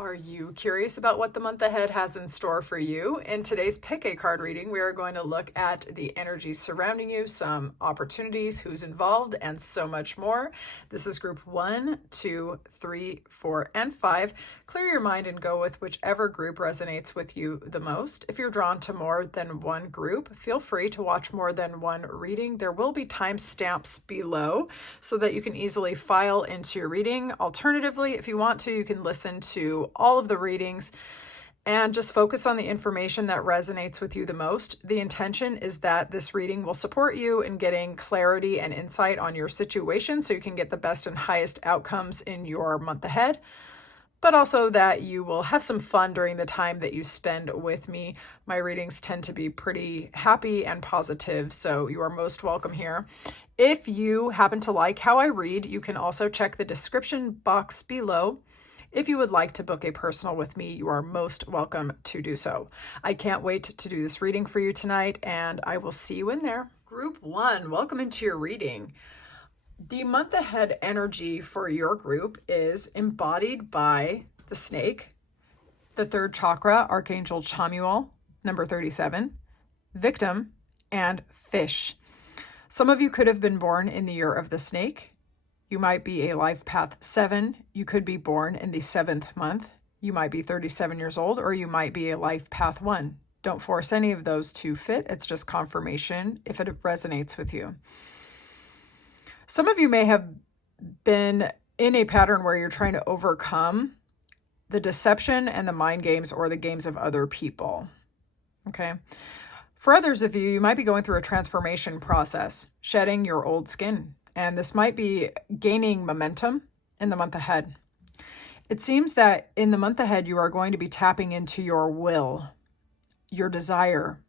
Are you curious about what the month ahead has in store for you? In today's Pick a Card reading, we are going to look at the energy surrounding you, some opportunities, who's involved, and so much more. This is group 1, 2, 3, 4, and 5. Clear your mind and go with whichever group resonates with you the most. If you're drawn to more than one group, feel free to watch more than one reading. There will be timestamps below so that you can easily file into your reading. Alternatively, if you want to, you can listen to all of the readings and just focus on the information that resonates with you the most. The intention is that this reading will support you in getting clarity and insight on your situation so you can get the best and highest outcomes in your month ahead, but also that you will have some fun during the time that you spend with me. My readings tend to be pretty happy and positive, so you are most welcome here. If you happen to like how I read, you can also check the description box below. If you would like to book a personal with me, you are most welcome to do so. I can't wait to do this reading for you tonight, and I will see you in there. Group 1, welcome into your reading. The month ahead energy for your group is embodied by the snake, the third chakra, Archangel Chamuel, number 37, victim, and fish. Some of you could have been born in the year of the snake. You might be a life path 7. You could be born in the 7th month. You might be 37 years old, or you might be a life path 1. Don't force any of those to fit. It's just confirmation if it resonates with you. Some of you may have been in a pattern where you're trying to overcome the deception and the mind games or the games of other people. Okay. For others of you, you might be going through a transformation process, shedding your old skin. And this might be gaining momentum in the month ahead. It seems that in the month ahead, you are going to be tapping into your will, your desire,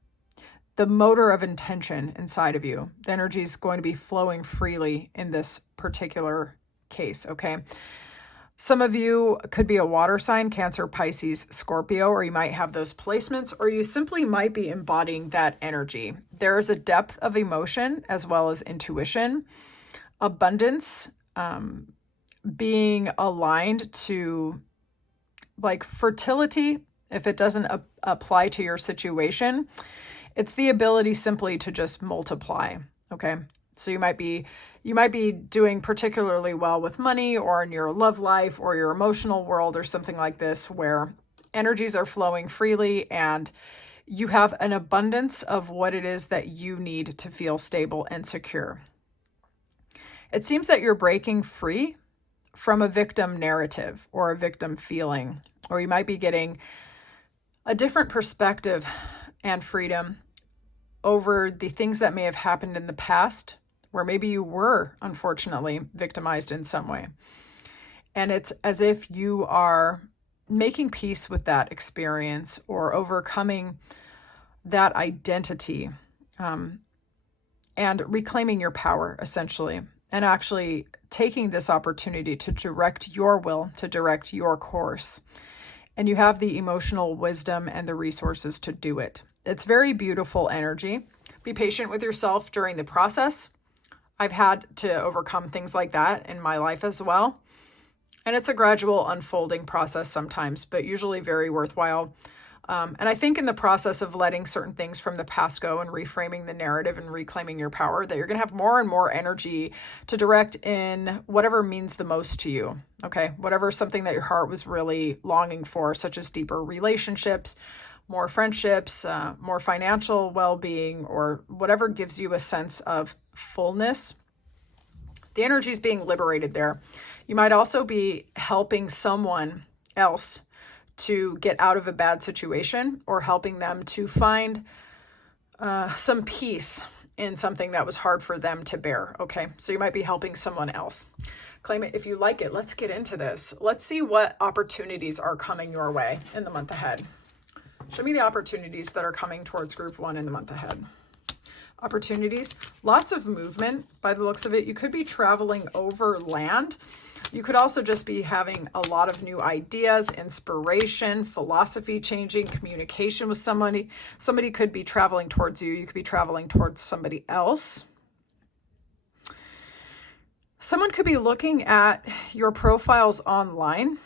the motor of intention inside of you. The energy is going to be flowing freely in this particular case, okay? Some of you could be a water sign, Cancer, Pisces, Scorpio, or you might have those placements, or you simply might be embodying that energy. There is a depth of emotion as well as intuition, abundance, being aligned to like fertility. If it doesn't apply to your situation, it's the ability simply to just multiply. Okay. So you might be doing particularly well with money or in your love life or your emotional world or something like this, where energies are flowing freely and you have an abundance of what it is that you need to feel stable and secure. It seems that you're breaking free from a victim narrative or a victim feeling, or you might be getting a different perspective and freedom over the things that may have happened in the past, where maybe you were unfortunately victimized in some way. And it's as if you are making peace with that experience or overcoming that identity, and reclaiming your power, essentially. And actually taking this opportunity to direct your will, to direct your course. And you have the emotional wisdom and the resources to do it. It's very beautiful energy. Be patient with yourself during the process. I've had to overcome things like that in my life as well. And it's a gradual unfolding process sometimes, but usually very worthwhile. And I think in the process of letting certain things from the past go and reframing the narrative and reclaiming your power, that you're going to have more and more energy to direct in whatever means the most to you. Okay. Whatever something that your heart was really longing for, such as deeper relationships, more friendships, more financial well-being, or whatever gives you a sense of fullness. The energy is being liberated there. You might also be helping someone else to get out of a bad situation, or helping them to find some peace in something that was hard for them to bear. Okay, so you might be helping someone else. Claim it if you like it. Let's get into this. Let's see what opportunities are coming your way in the month ahead. Show me the opportunities that are coming towards group 1 in the month ahead. Opportunities, lots of movement by the looks of it. You could be traveling over land. You could also just be having a lot of new ideas, inspiration, philosophy changing, communication with somebody. Somebody could be traveling towards you. You could be traveling towards somebody else. Someone could be looking at your profiles online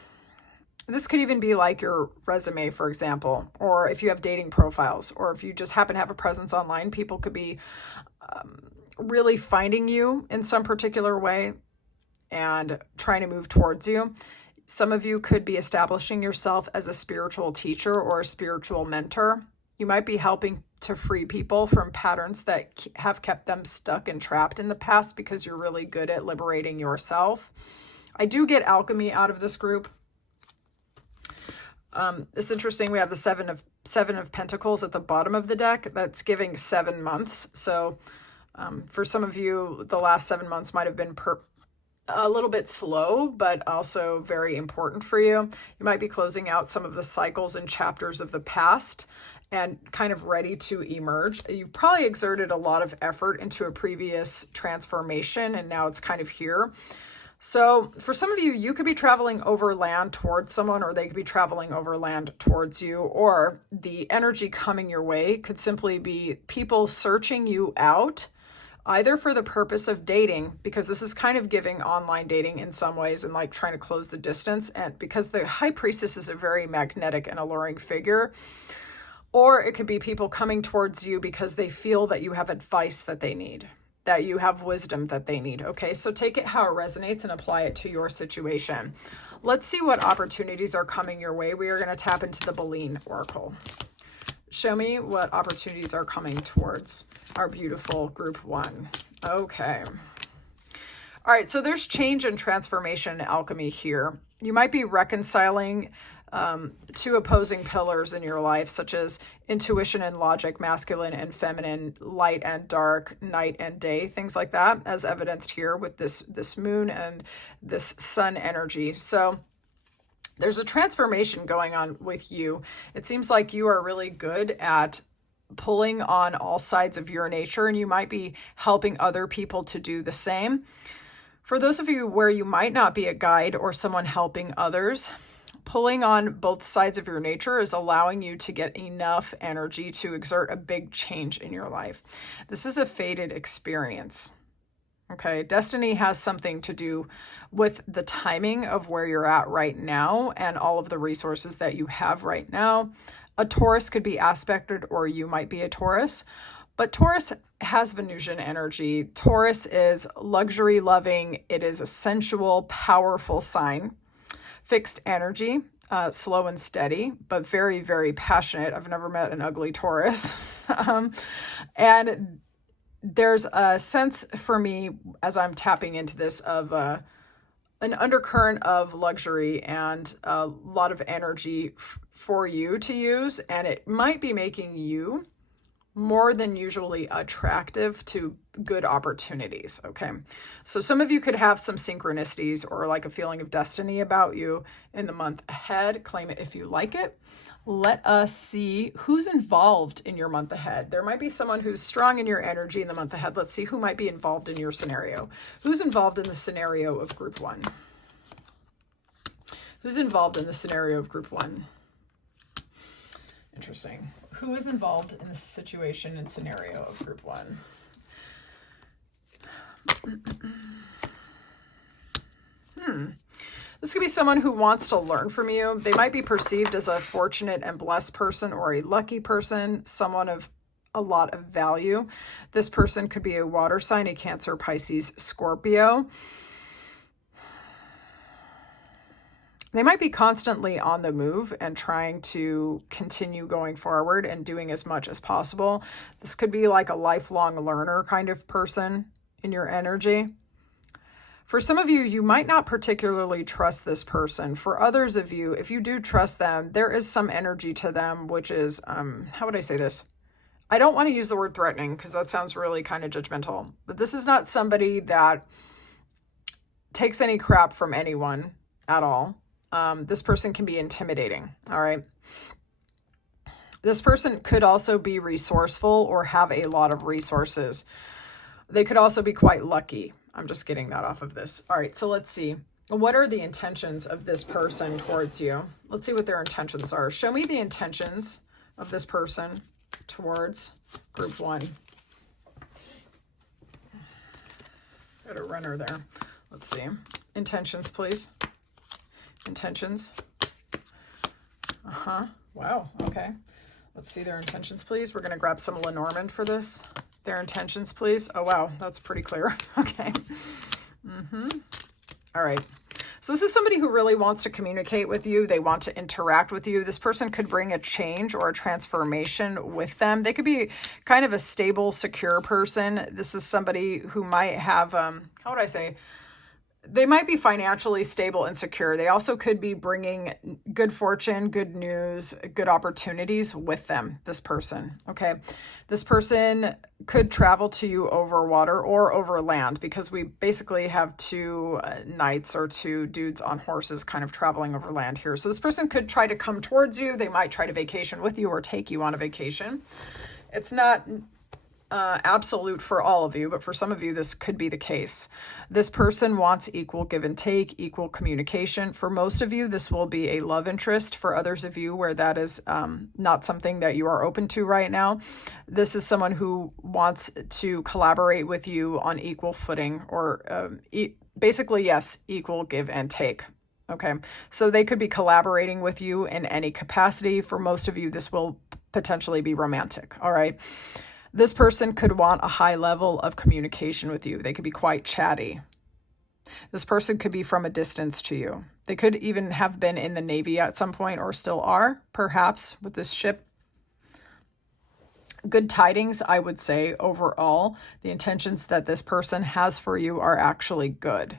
This could even be like your resume, for example, or if you have dating profiles, or if you just happen to have a presence online, people could be really finding you in some particular way and trying to move towards you. Some of you could be establishing yourself as a spiritual teacher or a spiritual mentor. You might be helping to free people from patterns that have kept them stuck and trapped in the past because you're really good at liberating yourself. I do get alchemy out of this group. It's interesting. We have the seven of Pentacles at the bottom of the deck. That's giving 7 months. So for some of you, the last 7 months might have been a little bit slow, but also very important for you. You might be closing out some of the cycles and chapters of the past and kind of ready to emerge. You've probably exerted a lot of effort into a previous transformation, and now it's kind of here. So for some of you, you could be traveling overland towards someone, or they could be traveling overland towards you, or the energy coming your way could simply be people searching you out, either for the purpose of dating, because this is kind of giving online dating in some ways and like trying to close the distance, and because the High Priestess is a very magnetic and alluring figure. Or it could be people coming towards you because they feel that you have advice that they need, that you have wisdom that they need. Okay, so take it how it resonates and apply it to your situation. Let's see what opportunities are coming your way. We are going to tap into the Boleyn Oracle. Show me what opportunities are coming towards our beautiful group 1. Okay. All right, so there's change and transformation alchemy here. You might be reconciling two opposing pillars in your life, such as intuition and logic, masculine and feminine, light and dark, night and day, things like that, as evidenced here with this moon and this sun energy. So there's a transformation going on with you. It seems like you are really good at pulling on all sides of your nature, and you might be helping other people to do the same. For those of you where you might not be a guide or someone helping others, pulling on both sides of your nature is allowing you to get enough energy to exert a big change in your life. This is a fated experience. Okay, destiny has something to do with the timing of where you're at right now and all of the resources that you have right now. A Taurus could be aspected, or you might be a Taurus, but Taurus has Venusian energy. Taurus is luxury loving. It is a sensual, powerful sign. Fixed energy, slow and steady, but very, very passionate. I've never met an ugly Taurus. And there's a sense for me, as I'm tapping into this, of an undercurrent of luxury and a lot of energy for you to use. And it might be making you more than usually attractive to good opportunities. Okay. So some of you could have some synchronicities or like a feeling of destiny about you in the month ahead. Claim it if you like it. Let us see who's involved in your month ahead. There might be someone who's strong in your energy in the month ahead. Let's see who might be involved in your scenario. Who's involved in the scenario of group 1? Who's involved in the scenario of group 1? Interesting. Who is involved in the situation and scenario of group 1? This could be someone who wants to learn from you. They might be perceived as a fortunate and blessed person or a lucky person, someone of a lot of value. This person could be a water sign, a Cancer, Pisces, Scorpio. They might be constantly on the move and trying to continue going forward and doing as much as possible. This could be like a lifelong learner kind of person in your energy. For some of you, you might not particularly trust this person. For others of you, if you do trust them, there is some energy to them, which is, how would I say this? I don't want to use the word threatening because that sounds really kind of judgmental, but this is not somebody that takes any crap from anyone at all. This person can be intimidating, all right? This person could also be resourceful or have a lot of resources. They could also be quite lucky. I'm just getting that off of this. All right, so let's see. What are the intentions of this person towards you? Let's see what their intentions are. Show me the intentions of this person towards group 1. Got a runner there. Let's see. Intentions, please. Intentions. Wow. Okay. Let's see their intentions, please. We're going to grab some Lenormand for this. Their intentions, please. Oh, wow. That's pretty clear. Okay. All right. So this is somebody who really wants to communicate with you. They want to interact with you. This person could bring a change or a transformation with them. They could be kind of a stable, secure person. This is somebody who might have, how would I say? They might be financially stable and secure. They also could be bringing good fortune, good news, good opportunities with them, this person, okay? This person could travel to you over water or over land, because we basically have two knights or two dudes on horses kind of traveling over land here. So this person could try to come towards you. They might try to vacation with you or take you on a vacation. It's not absolute for all of you, but for some of you, this could be the case. This person wants equal give and take, equal communication. For most of you, this will be a love interest. For others of you where that is not something that you are open to right now, this is someone who wants to collaborate with you on equal footing, or basically, yes, equal give and take. Okay, so they could be collaborating with you in any capacity. For most of you, this will potentially be romantic. All right. This person could want a high level of communication with you. They could be quite chatty. This person could be from a distance to you. They could even have been in the Navy at some point, or still are, perhaps, with this ship. Good tidings, I would say, overall. The intentions that this person has for you are actually good.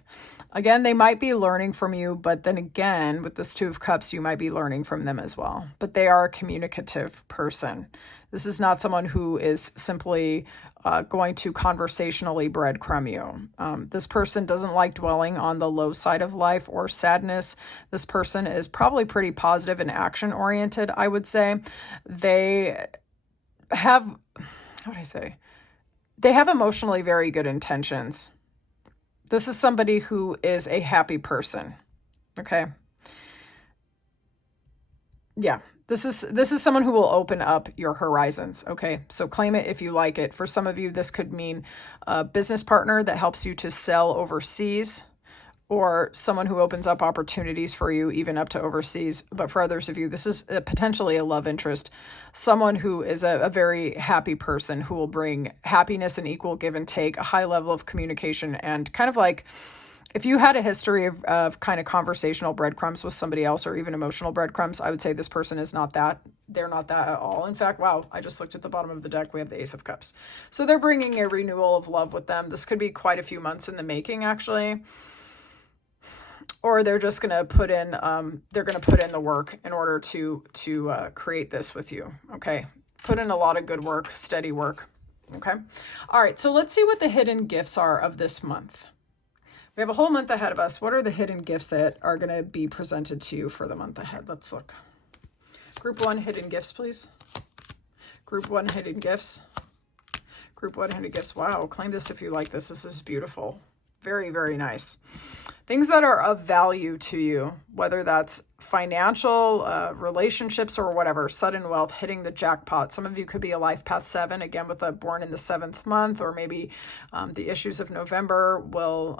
Again, they might be learning from you, but then again, with this Two of Cups, you might be learning from them as well. But they are a communicative person. This is not someone who is simply going to conversationally breadcrumb you. This person doesn't like dwelling on the low side of life or sadness. This person is probably pretty positive and action-oriented, I would say. They have, how would I say? They have emotionally very good intentions. This is somebody who is a happy person, okay? Yeah, this is someone who will open up your horizons, okay? So claim it if you like it. For some of you, this could mean a business partner that helps you to sell overseas, or someone who opens up opportunities for you even up to overseas. But for others of you, this is potentially a love interest, someone who is a very happy person who will bring happiness and equal give and take, a high level of communication, and kind of like, if you had a history of kind of conversational breadcrumbs with somebody else, or even emotional breadcrumbs, I would say this person is not that. They're not that at all. In fact, wow, I just looked at the bottom of the deck. We have the Ace of Cups. So they're bringing a renewal of love with them. This could be quite a few months in the making, actually. Or they're just going to put in, the work in order to create this with you. Okay. Put in a lot of good work, steady work. Okay. All right. So let's see what the hidden gifts are of this month. We have a whole month ahead of us. What are the hidden gifts that are going to be presented to you for the month ahead? Let's look. Group 1, hidden gifts, please. Group 1, hidden gifts. Group 1, hidden gifts. Wow. Claim this if you like this. This is beautiful. Very, very nice. Things that are of value to you, whether that's financial, relationships, or whatever. Sudden wealth, hitting the jackpot. Some of you could be a life path 7, again with a born in the 7th month, or maybe the issues of November will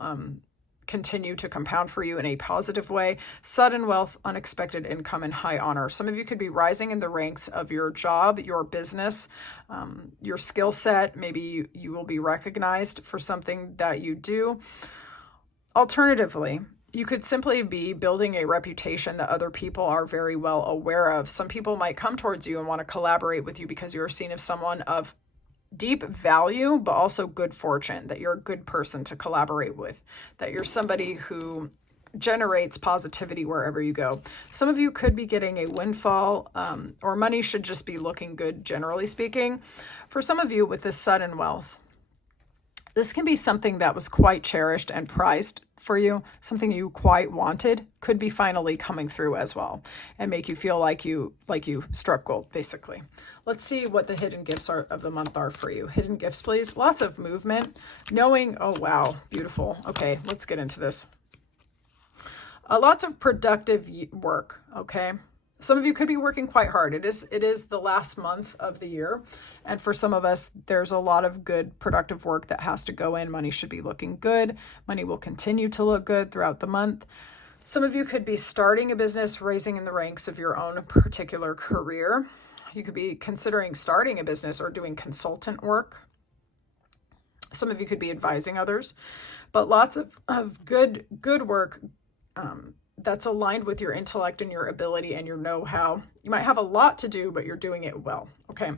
continue to compound for you in a positive way. Sudden wealth, unexpected income, and high honor. Some of you could be rising in the ranks of your job, your business, your skill set. Maybe you will be recognized for something that you do. Alternatively, you could simply be building a reputation that other people are very well aware of. Some people might come towards you and want to collaborate with you because you're seen as someone of deep value, but also good fortune, that you're a good person to collaborate with, that you're somebody who generates positivity wherever you go. Some of you could be getting a windfall, or money should just be looking good, generally speaking. For some of you with this sudden wealth, this can be something that was quite cherished and prized for you, something you quite wanted, could be finally coming through as well, and make you feel like you struck gold, basically. Let's see what the hidden gifts of the month are for you. Hidden gifts, please. Lots of movement, knowing, oh wow, beautiful. Okay, let's get into this. Lots of productive work, okay? Some of you could be working quite hard. It is the last month of the year. And for some of us, there's a lot of good productive work that has to go in. Money should be looking good. Money will continue to look good throughout the month. Some of you could be starting a business, raising in the ranks of your own particular career. You could be considering starting a business or doing consultant work. Some of you could be advising others, but lots of good work that's aligned with your intellect and your ability and your know-how. You might have a lot to do, but you're doing it well, okay?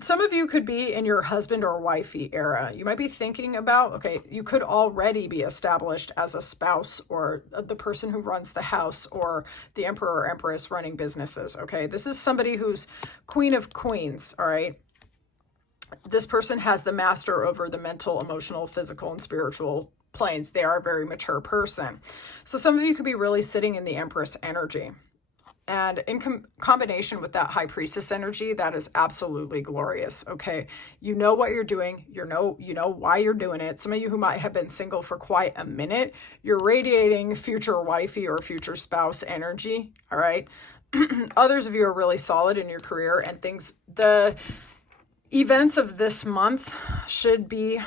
Some of you could be in your husband or wifey era. You might be thinking about, okay, you could already be established as a spouse or the person who runs the house or the emperor or empress running businesses, okay? This is somebody who's queen of queens, all right? This person has the master over the mental, emotional, physical, and spiritual planes. They are a very mature person. So some of you could be really sitting in the Empress energy. And in combination with that High Priestess energy, that is absolutely glorious, okay? You know what you're doing. You know why you're doing it. Some of you who might have been single for quite a minute, you're radiating future wifey or future spouse energy, all right? Others of you are really solid in your career and things. The events of this month should be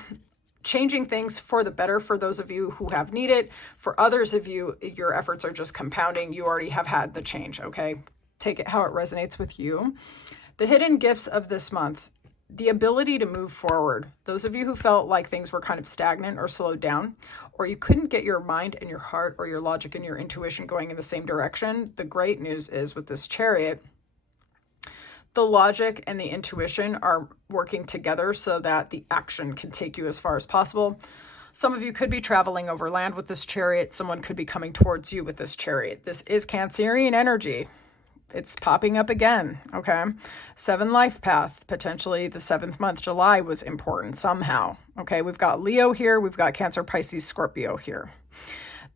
changing things for the better for those of you who have needed. For others of you, your efforts are just compounding. You already have had the change, okay? Take it how it resonates with you. The hidden gifts of this month, the ability to move forward. Those of you who felt like things were kind of stagnant or slowed down, or you couldn't get your mind and your heart or your logic and your intuition going in the same direction, the great news is with this Chariot, the logic and the intuition are working together so that the action can take you as far as possible. Some of you could be traveling over land with this Chariot. Someone could be coming towards you with this Chariot. This is Cancerian energy. It's popping up again, okay? 7 life path, potentially the 7th month, July, was important somehow, okay? We've got Leo here. We've got Cancer, Pisces, Scorpio here.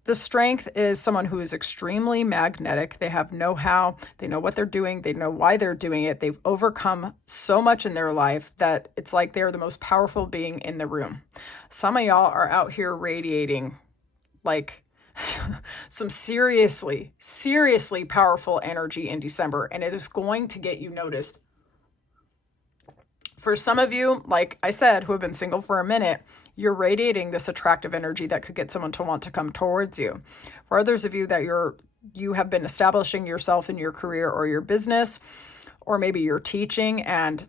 The strength is someone who is extremely magnetic. They have know-how. They know what they're doing. They know why they're doing it. They've overcome so much in their life that it's like they're the most powerful being in the room. Some of y'all are out here radiating like some seriously powerful energy in December, and it is going to get you noticed. For some of you, like I said, who have been single for a minute, you're radiating this attractive energy that could get someone to want to come towards you. For others of you that you have been establishing yourself in your career or your business, or maybe you're teaching and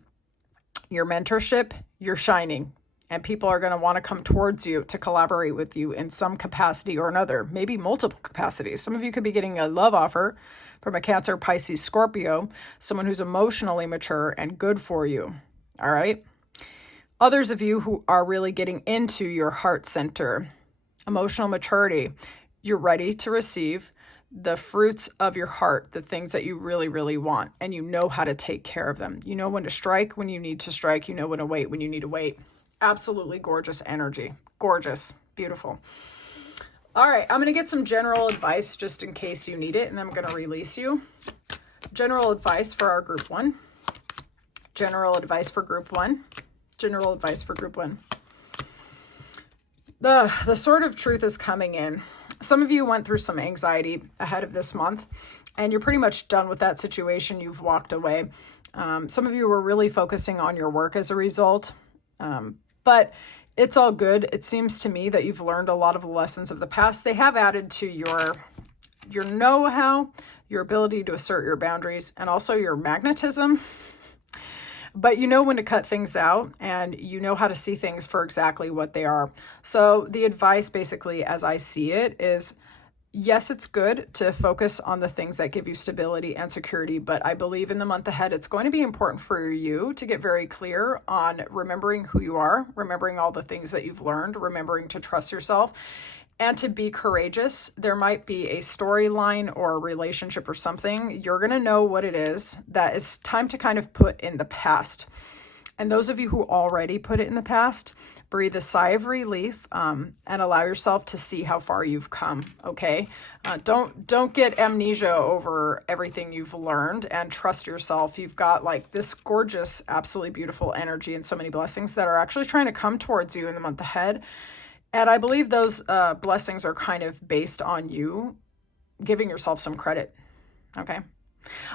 your mentorship, you're shining. And people are going to want to come towards you to collaborate with you in some capacity or another, maybe multiple capacities. Some of you could be getting a love offer from a Cancer, Pisces, Scorpio, someone who's emotionally mature and good for you. All right. Others of you who are really getting into your heart center, emotional maturity, you're ready to receive the fruits of your heart, the things that you really, really want, and you know how to take care of them. You know when to strike when you need to strike. You know when to wait when you need to wait. Absolutely gorgeous energy. Gorgeous. Beautiful. All right. I'm going to get some general advice just in case you need it, and then I'm going to release you. General advice for our group 1. General advice for group 1. General advice for group 1. The sword of truth is coming in. Some of you went through some anxiety ahead of this month, and you're pretty much done with that situation. You've walked away. Some of you were really focusing on your work as a result, but it's all good. It seems to me that you've learned a lot of the lessons of the past. They have added to your know-how, your ability to assert your boundaries, and also your magnetism. But you know when to cut things out, and you know how to see things for exactly what they are. So the advice, basically, as I see it, is yes, it's good to focus on the things that give you stability and security, but I believe in the month ahead, it's going to be important for you to get very clear on remembering who you are, remembering all the things that you've learned, remembering to trust yourself, and to be courageous. There might be a storyline or a relationship or something. You're going to know what it is that it's time to kind of put in the past. And those of you who already put it in the past, breathe a sigh of relief and allow yourself to see how far you've come, okay? Don't get amnesia over everything you've learned, and trust yourself. You've got like this gorgeous, absolutely beautiful energy and so many blessings that are actually trying to come towards you in the month ahead. And I believe those blessings are kind of based on you giving yourself some credit, okay?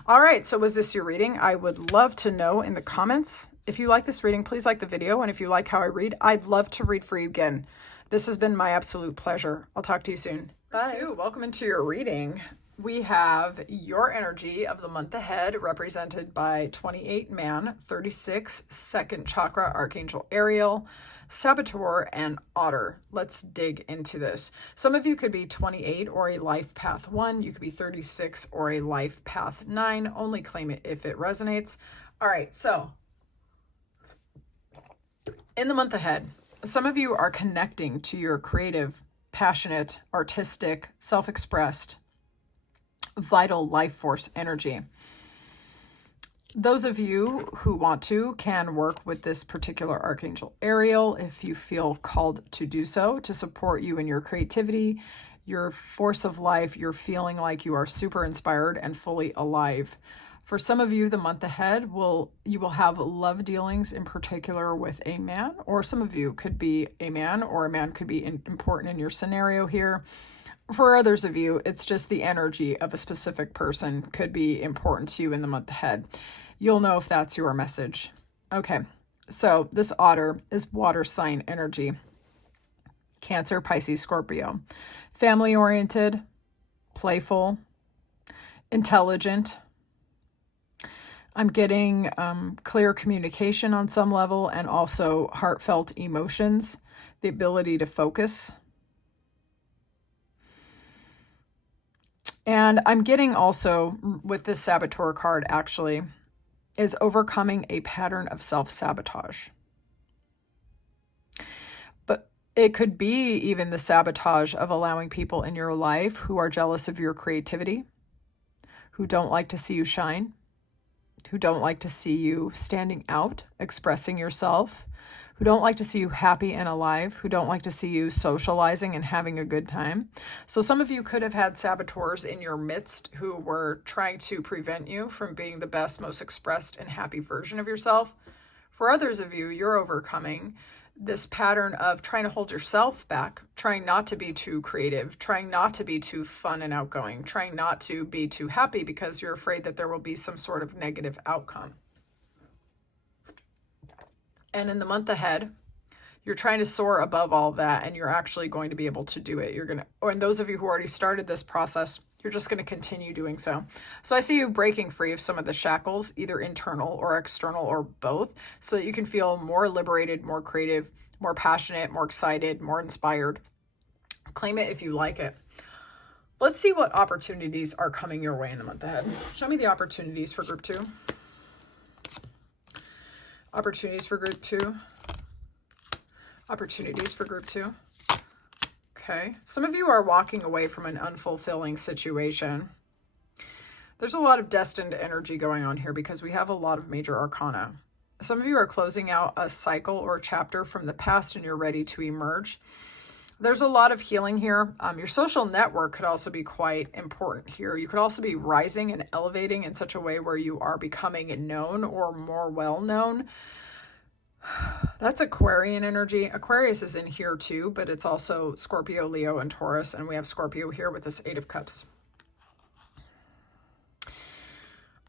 All right, so was this your reading? I would love to know in the comments. If you like this reading, please like the video. And if you like how I read, I'd love to read for you again. This has been my absolute pleasure. I'll talk to you soon. Bye. Welcome into your reading. We have your energy of the month ahead represented by 28 Man, 36 second chakra, Archangel Ariel, Saboteur, and Otter. Let's dig into this. Some of you could be 28 or a life path 1. You could be 36 or a life path 9. Only claim it if it resonates. All right, so in the month ahead, some of you are connecting to your creative, passionate, artistic, self-expressed, vital life force energy. Those of you who want to can work with this particular Archangel Ariel if you feel called to do so, to support you in your creativity, your force of life, you're feeling like you are super inspired and fully alive. For some of you, the month ahead, you will have love dealings, in particular with a man, or some of you could be a man, or a man could be important in your scenario here. For others of you, it's just the energy of a specific person could be important to you in the month ahead. You'll know if that's your message. Okay, so this Otter is water sign energy. Cancer, Pisces, Scorpio. Family-oriented, playful, intelligent. I'm getting clear communication on some level, and also heartfelt emotions, the ability to focus. And I'm getting also, with this Saboteur card actually, is overcoming a pattern of self-sabotage. But it could be even the sabotage of allowing people in your life who are jealous of your creativity, who don't like to see you shine, who don't like to see you standing out, expressing yourself, who don't like to see you happy and alive, who don't like to see you socializing and having a good time. So some of you could have had saboteurs in your midst who were trying to prevent you from being the best, most expressed and happy version of yourself. For others of you, you're overcoming this pattern of trying to hold yourself back, trying not to be too creative, trying not to be too fun and outgoing, trying not to be too happy because you're afraid that there will be some sort of negative outcome. And in the month ahead, you're trying to soar above all that, and you're actually going to be able to do it. And those of you who already started this process, you're just going to continue doing so. So I see you breaking free of some of the shackles, either internal or external or both, so that you can feel more liberated, more creative, more passionate, more excited, more inspired. Claim it if you like it. Let's see what opportunities are coming your way in the month ahead. Show me the opportunities for group 2. Opportunities for group 2. Opportunities for group 2. Okay. Some of you are walking away from an unfulfilling situation. There's a lot of destined energy going on here because we have a lot of major arcana. Some of you are closing out a cycle or chapter from the past and you're ready to emerge. There's a lot of healing here. Your social network could also be quite important here. You could also be rising and elevating in such a way where you are becoming known or more well-known. That's Aquarian energy. Aquarius is in here too, but it's also Scorpio, Leo, and Taurus. And we have Scorpio here with this 8 of Cups.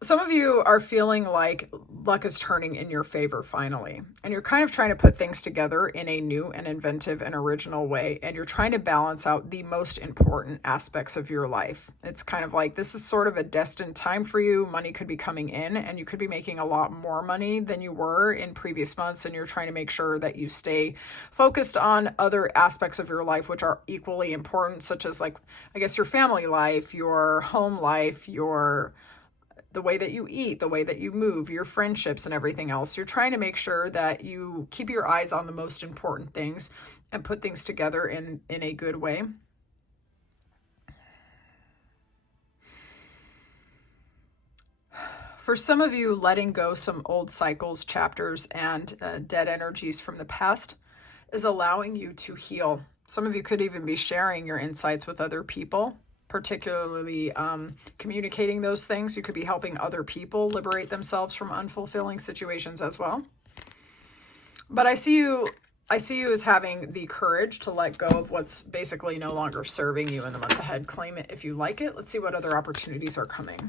Some of you are feeling like luck is turning in your favor finally, and you're kind of trying to put things together in a new and inventive and original way, and you're trying to balance out the most important aspects of your life. It's kind of like this is sort of a destined time for you. Money could be coming in, and you could be making a lot more money than you were in previous months, and you're trying to make sure that you stay focused on other aspects of your life which are equally important, such as, like, I guess, your family life, your home life, the way that you eat, the way that you move, your friendships and everything else. You're trying to make sure that you keep your eyes on the most important things and put things together in a good way. For some of you, letting go some old cycles, chapters, and dead energies from the past is allowing you to heal. Some of you could even be sharing your insights with other people, particularly communicating those things. You could be helping other people liberate themselves from unfulfilling situations as well. But I see you as having the courage to let go of what's basically no longer serving you in the month ahead. Claim it if you like it. Let's see what other opportunities are coming.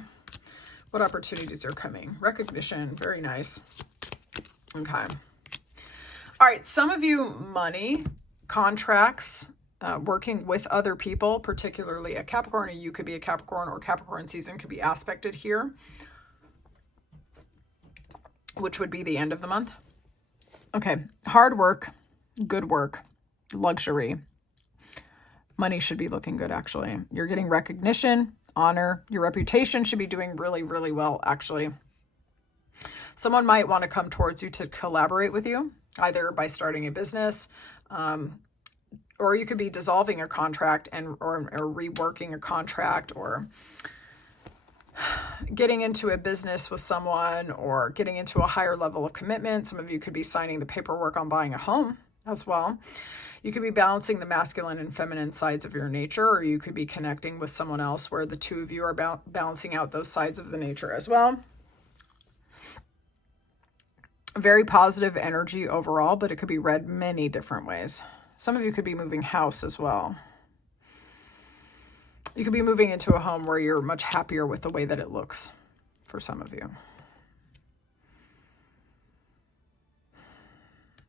What opportunities are coming? Recognition. Very nice. Okay. All right. Some of you, money, contracts, working with other people, particularly a Capricorn, or you could be a Capricorn, or Capricorn season could be aspected here, which would be the end of the month. Okay, hard work, good work, luxury. Money should be looking good, actually. You're getting recognition, honor. Your reputation should be doing really, really well, actually. Someone might want to come towards you to collaborate with you, either by starting a business, or you could be dissolving a contract or reworking a contract, or getting into a business with someone, or getting into a higher level of commitment. Some of you could be signing the paperwork on buying a home as well. You could be balancing the masculine and feminine sides of your nature, or you could be connecting with someone else where the two of you are balancing out those sides of the nature as well. Very positive energy overall, but it could be read many different ways. Some of you could be moving house as well. You could be moving into a home where you're much happier with the way that it looks for some of you.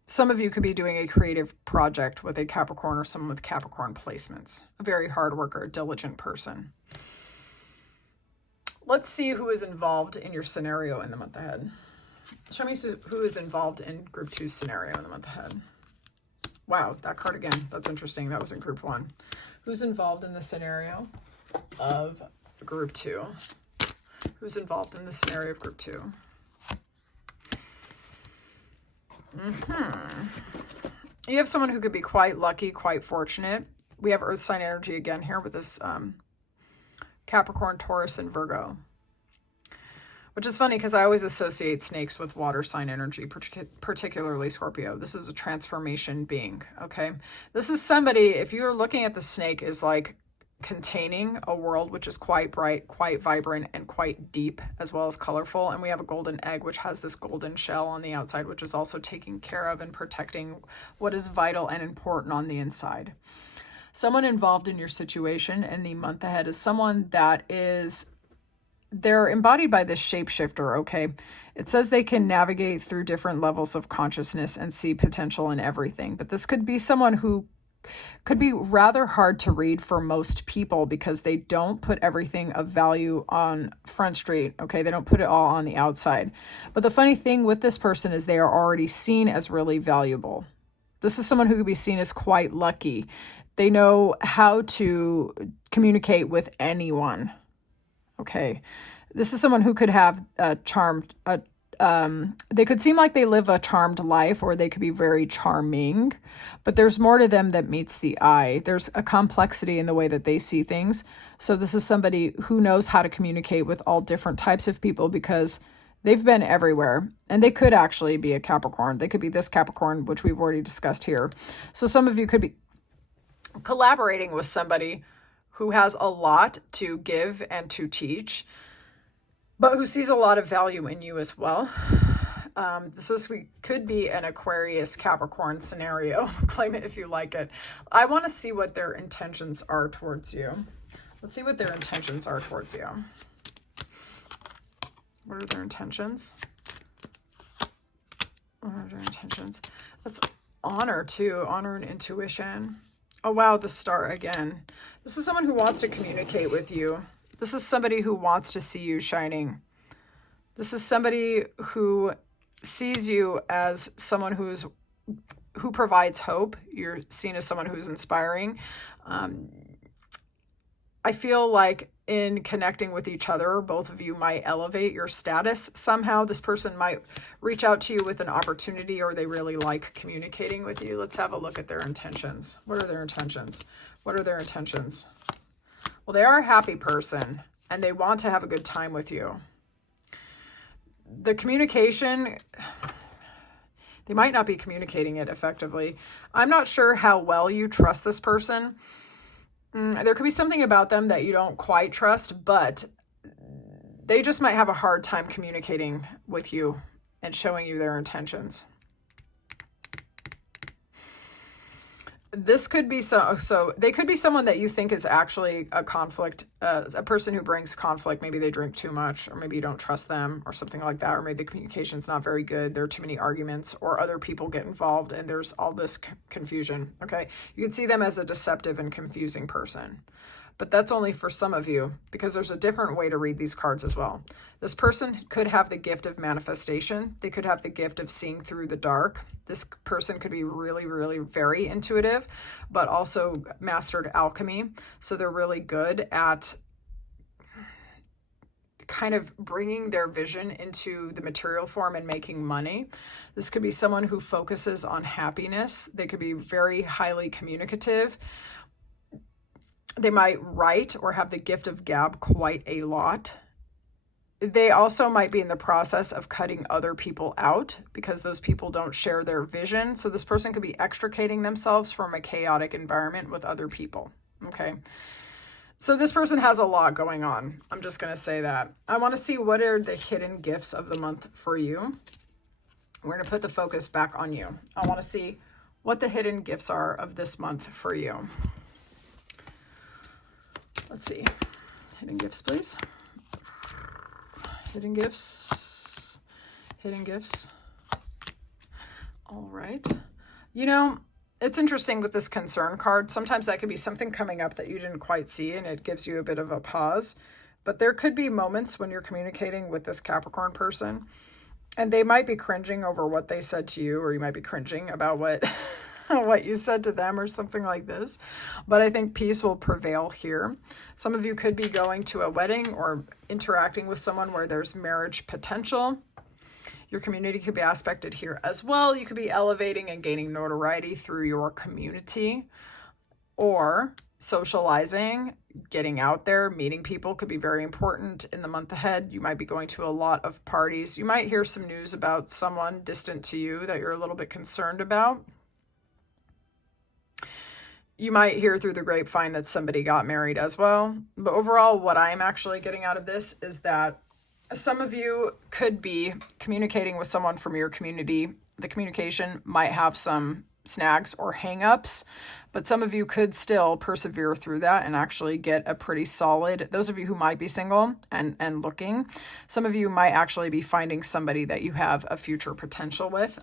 Some of you could be doing a creative project with a Capricorn, or someone with Capricorn placements. A very hard worker, diligent person. Let's see who is involved in your scenario in the month ahead. Show me who is involved in group 2 scenario in the month ahead. Wow, that card again. That's interesting. That was in group 1. Who's involved in the scenario of group 2? Who's involved in the scenario of group 2? You have someone who could be quite lucky, quite fortunate. We have earth sign energy again here with this Capricorn, Taurus, and Virgo. Which is funny because I always associate snakes with water sign energy, particularly Scorpio. This is a transformation being, okay? This is somebody, if you're looking at the snake, is like containing a world which is quite bright, quite vibrant, and quite deep, as well as colorful. And we have a golden egg, which has this golden shell on the outside, which is also taking care of and protecting what is vital and important on the inside. Someone involved in your situation in the month ahead is someone that is... they're embodied by this shapeshifter, okay? It says they can navigate through different levels of consciousness and see potential in everything. But this could be someone who could be rather hard to read for most people because they don't put everything of value on Front Street, okay? They don't put it all on the outside. But the funny thing with this person is they are already seen as really valuable. This is someone who could be seen as quite lucky. They know how to communicate with anyone. Okay, this is someone who could have a charmed, they could seem like they live a charmed life, or they could be very charming, but there's more to them that meets the eye. There's a complexity in the way that they see things. So this is somebody who knows how to communicate with all different types of people because they've been everywhere, and they could actually be a Capricorn. They could be this Capricorn, which we've already discussed here. So some of you could be collaborating with somebody who has a lot to give and to teach, but who sees a lot of value in you as well. So this could be an Aquarius Capricorn scenario. Claim it if you like it. I want to see what their intentions are towards you. Let's see what their intentions are towards you. What are their intentions? What are their intentions? Let's honor too. Honor and intuition. Oh, wow, the star again. This is someone who wants to communicate with you. This is somebody who wants to see you shining. This is somebody who sees you as someone who provides hope. You're seen as someone who's inspiring. I feel like in connecting with each other, both of you might elevate your status somehow. This person might reach out to you with an opportunity, or they really like communicating with you. Let's have a look at their intentions. What are their intentions? What are their intentions? Well, they are a happy person, and they want to have a good time with you. The communication, they might not be communicating it effectively. I'm not sure how well you trust this person. There could be something about them that you don't quite trust, but they just might have a hard time communicating with you and showing you their intentions. This could be so they could be someone that you think is actually a conflict, a person who brings conflict. Maybe they drink too much, or maybe you don't trust them or something like that, or maybe the communication's not very good, there are too many arguments, or other people get involved and there's all this confusion. Okay, you can see them as a deceptive and confusing person. But that's only for some of you, because there's a different way to read these cards as well. This person could have the gift of manifestation. They could have the gift of seeing through the dark. This person could be really, really very intuitive, but also mastered alchemy. So they're really good at kind of bringing their vision into the material form and making money. This could be someone who focuses on happiness. They could be very highly communicative. They might write or have the gift of gab quite a lot. They also might be in the process of cutting other people out because those people don't share their vision. So this person could be extricating themselves from a chaotic environment with other people. Okay. So this person has a lot going on. I'm just going to say that. I want to see what are the hidden gifts of the month for you. We're going to put the focus back on you. I want to see what the hidden gifts are of this month for you. Let's see. Hidden gifts, please. Hidden gifts. Hidden gifts. All right. You know, it's interesting with this concern card. Sometimes that could be something coming up that you didn't quite see, and it gives you a bit of a pause. But there could be moments when you're communicating with this Capricorn person, and they might be cringing over what they said to you, or you might be cringing about what you said to them or something like this. But I think peace will prevail here. Some of you could be going to a wedding or interacting with someone where there's marriage potential. Your community could be aspected here as well. You could be elevating and gaining notoriety through your community, or socializing, getting out there, meeting people could be very important in the month ahead. You might be going to a lot of parties. You might hear some news about someone distant to you that you're a little bit concerned about. You might hear through the grapevine that somebody got married as well. But overall, what I'm actually getting out of this is that some of you could be communicating with someone from your community. The communication might have some snags or hangups, but some of you could still persevere through that and actually get a pretty solid, those of you who might be single and looking, some of you might actually be finding somebody that you have a future potential with.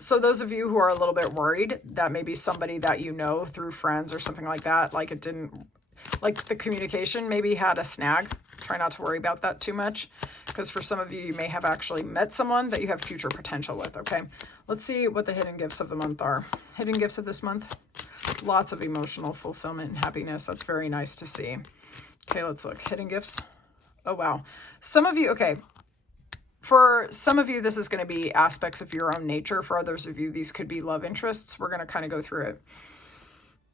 So those of you who are a little bit worried that maybe somebody that you know through friends or something like that, like the communication maybe had a snag, try not to worry about that too much, because for some of you, you may have actually met someone that you have future potential with. Okay, let's see what the hidden gifts of the month are. Hidden gifts of this month, lots of emotional fulfillment and happiness. That's very nice to see. Okay, let's look. Hidden gifts. Oh, wow. Some of you, okay. For some of you, this is going to be aspects of your own nature. For others of you, these could be love interests. We're going to kind of go through it.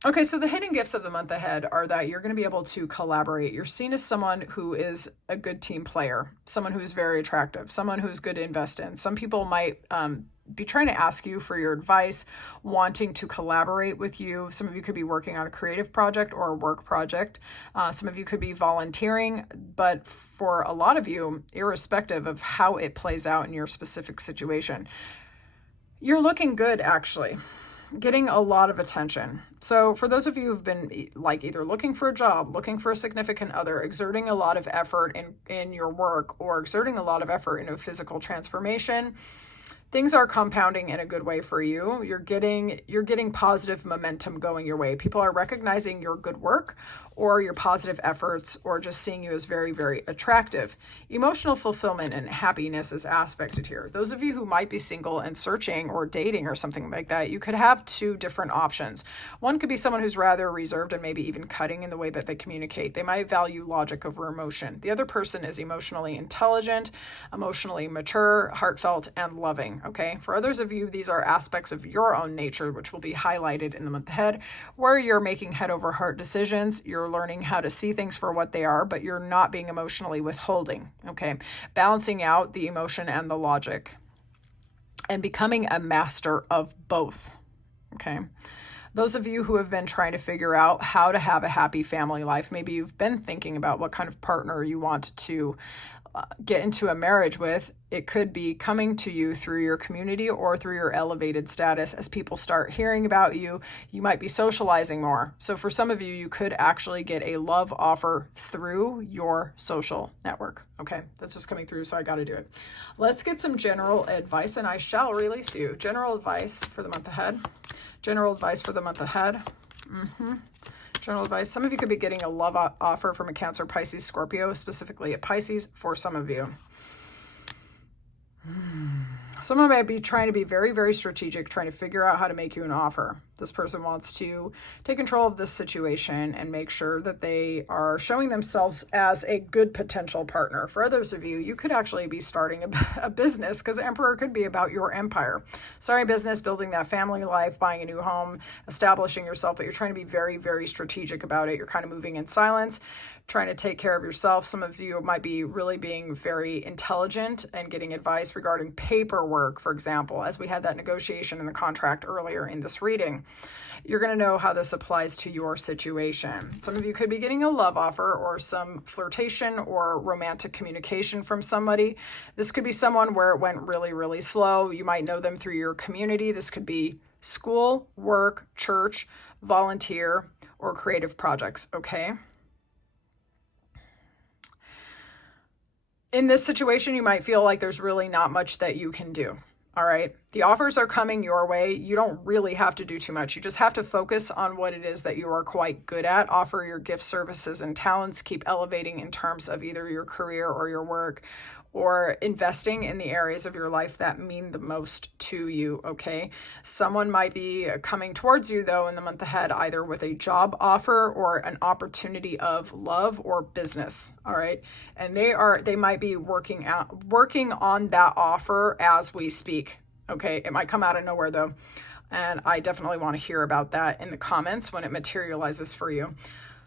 Okay, so the hidden gifts of the month ahead are that you're going to be able to collaborate. You're seen as someone who is a good team player, someone who's very attractive, someone who's good to invest in. Some people might be trying to ask you for your advice, wanting to collaborate with you. Some of you could be working on a creative project or a work project. Some of you could be volunteering, but for a lot of you, irrespective of how it plays out in your specific situation, you're looking good, actually. Getting a lot of attention. So for those of you who've been like either looking for a job, looking for a significant other, exerting a lot of effort in your work, or exerting a lot of effort into a physical transformation, things are compounding in a good way for you. You're getting positive momentum going your way. People are recognizing your good work or your positive efforts, or just seeing you as very, very attractive. Emotional fulfillment and happiness is aspected here. Those of you who might be single and searching or dating or something like that, you could have two different options. One could be someone who's rather reserved and maybe even cutting in the way that they communicate. They might value logic over emotion. The other person is emotionally intelligent, emotionally mature, heartfelt, and loving. Okay, for others of you, these are aspects of your own nature, which will be highlighted in the month ahead, where you're making head over heart decisions. You're learning how to see things for what they are, but you're not being emotionally withholding. Okay, balancing out the emotion and the logic and becoming a master of both. Okay, those of you who have been trying to figure out how to have a happy family life, maybe you've been thinking about what kind of partner you want to get into a marriage with, it could be coming to you through your community or through your elevated status. As people start hearing about you, you might be socializing more. So for some of you, you could actually get a love offer through your social network. Okay, that's just coming through, so I got to do it. Let's get some general advice, and I shall release you. General advice for the month ahead. General advice for the month ahead. General advice. Some of you could be getting a love offer from a Cancer, Pisces, Scorpio, specifically a Pisces for some of you. Someone might be trying to be very, very strategic, trying to figure out how to make you an offer. This person wants to take control of this situation and make sure that they are showing themselves as a good potential partner. For others of you, you could actually be starting a business, because Emperor could be about your empire. Starting a business, building that family life, buying a new home, establishing yourself, but you're trying to be very, very strategic about it. You're kind of moving in silence, trying to take care of yourself. Some of you might be really being very intelligent and getting advice regarding paperwork, for example, as we had that negotiation in the contract earlier in this reading. You're going to know how this applies to your situation. Some of you could be getting a love offer or some flirtation or romantic communication from somebody. This could be someone where it went really, really slow. You might know them through your community. This could be school, work, church, volunteer, or creative projects, okay? In this situation, you might feel like there's really not much that you can do. All right. The offers are coming your way. You don't really have to do too much. You just have to focus on what it is that you are quite good at. Offer your gifts, services, and talents. Keep elevating in terms of either your career or your work, or investing in the areas of your life that mean the most to you, okay? Someone might be coming towards you, though, in the month ahead, either with a job offer or an opportunity of love or business, all right? And they might be working on that offer as we speak, okay? It might come out of nowhere, though, and I definitely want to hear about that in the comments when it materializes for you.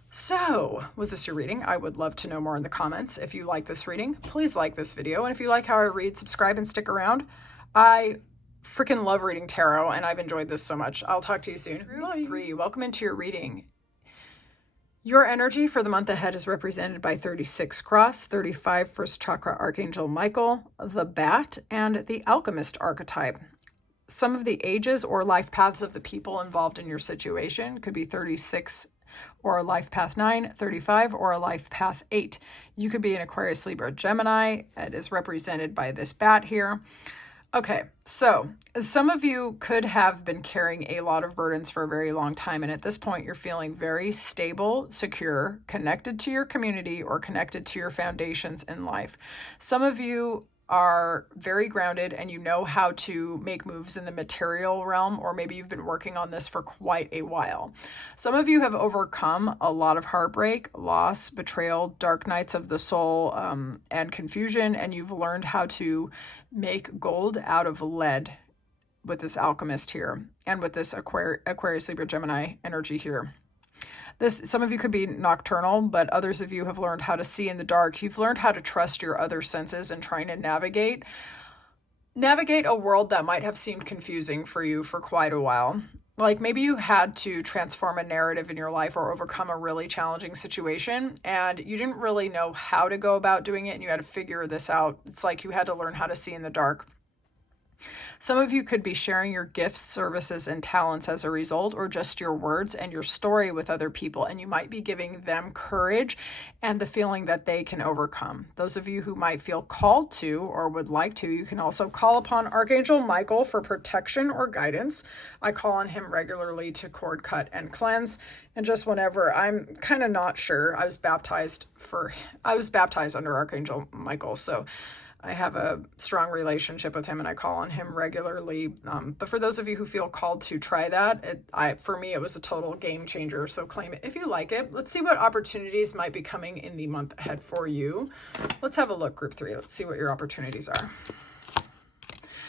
So, was this your reading? I would love to know more in the comments. If you like this reading, please like this video. And if you like how I read, subscribe and stick around. I freaking love reading tarot, and I've enjoyed this so much. I'll talk to you soon. Group 3, welcome into your reading. Your energy for the month ahead is represented by 36 Cross, 35 First Chakra Archangel Michael, the Bat, and the Alchemist archetype. Some of the ages or life paths of the people involved in your situation could be 36 or a life path 9, 35, or a life path 8. You could be an Aquarius, Libra, Gemini. It is represented by this bat here. Okay, so some of you could have been carrying a lot of burdens for a very long time, and at this point you're feeling very stable, secure, connected to your community or connected to your foundations in life. Some of you are very grounded and you know how to make moves in the material realm, or maybe you've been working on this for quite a while. Some of you have overcome a lot of heartbreak, loss, betrayal, dark nights of the soul, and confusion, and you've learned how to make gold out of lead with this alchemist here and with this Aquarius, Libra, Gemini energy here. Some of you could be nocturnal, but others of you have learned how to see in the dark. You've learned how to trust your other senses and trying to navigate a world that might have seemed confusing for you for quite a while. Like maybe you had to transform a narrative in your life or overcome a really challenging situation, and you didn't really know how to go about doing it, and you had to figure this out. It's like you had to learn how to see in the dark. Some of you could be sharing your gifts, services, and talents as a result, or just your words and your story with other people, and you might be giving them courage and the feeling that they can overcome. Those of you who might feel called to or would like to, you can also call upon Archangel Michael for protection or guidance. I call on him regularly to cord cut and cleanse, and just whenever I'm kind of not sure, I was baptized under Archangel Michael, so I have a strong relationship with him and I call on him regularly. But for those of you who feel called to try that, for me, it was a total game changer. So claim it if you like it. Let's see what opportunities might be coming in the month ahead for you. Let's have a look, group 3. Let's see what your opportunities are.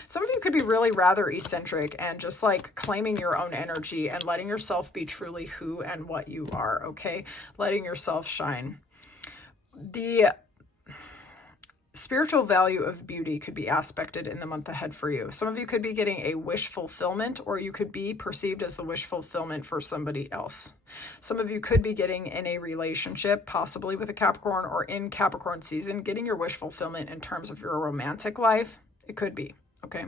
Some of you could be really rather eccentric and just like claiming your own energy and letting yourself be truly who and what you are, okay? Letting yourself shine. spiritual value of beauty could be aspected in the month ahead for you. Some of you could be getting a wish fulfillment, or you could be perceived as the wish fulfillment for somebody else. Some of you could be getting in a relationship, possibly with a Capricorn or in Capricorn season, getting your wish fulfillment in terms of your romantic life. It could be, okay?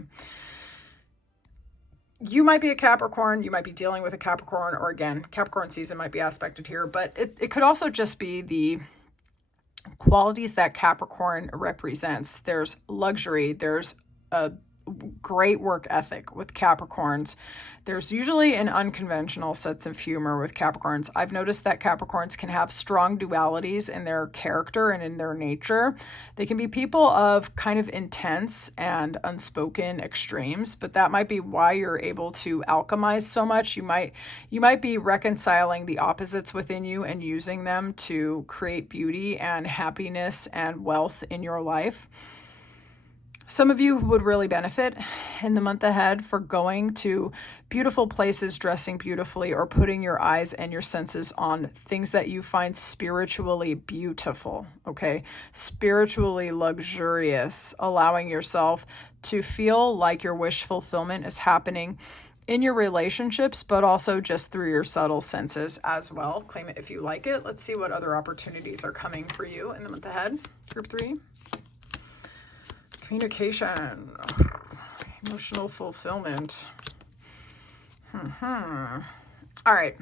You might be a Capricorn, you might be dealing with a Capricorn, or again, Capricorn season might be aspected here, but it could also just be the qualities that Capricorn represents. There's luxury, there's a great work ethic with Capricorns. There's usually an unconventional sense of humor with Capricorns. I've noticed that Capricorns can have strong dualities in their character and in their nature. They can be people of kind of intense and unspoken extremes, but that might be why you're able to alchemize so much. You might be reconciling the opposites within you and using them to create beauty and happiness and wealth in your life. Some of you would really benefit in the month ahead for going to beautiful places, dressing beautifully, or putting your eyes and your senses on things that you find spiritually beautiful, okay? Spiritually luxurious, allowing yourself to feel like your wish fulfillment is happening in your relationships, but also just through your subtle senses as well. Claim it if you like it. Let's see what other opportunities are coming for you in the month ahead. Group 3. Communication, emotional fulfillment. All right.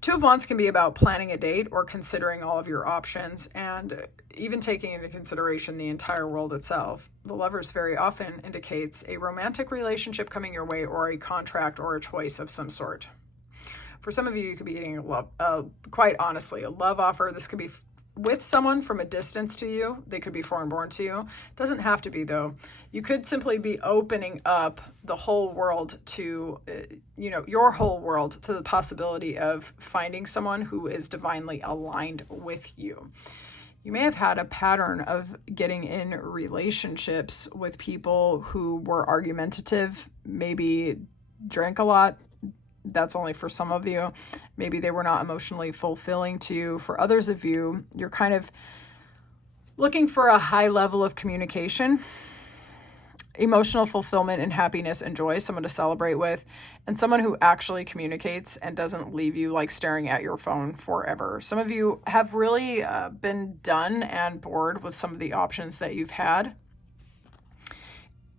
Two of Wands can be about planning a date or considering all of your options and even taking into consideration the entire world itself. The Lovers very often indicates a romantic relationship coming your way or a contract or a choice of some sort. For some of you, you could be getting quite honestly, a love offer. This could be with someone from a distance to you. They could be foreign born to you. It doesn't have to be, though. You could simply be opening up the whole world to, your whole world to the possibility of finding someone who is divinely aligned with you. You may have had a pattern of getting in relationships with people who were argumentative, maybe drank a lot. That's only for some of you. Maybe they were not emotionally fulfilling to you. For others of you, you're kind of looking for a high level of communication, emotional fulfillment and happiness and joy, someone to celebrate with, and someone who actually communicates and doesn't leave you like staring at your phone forever. Some of you have really been done and bored with some of the options that you've had,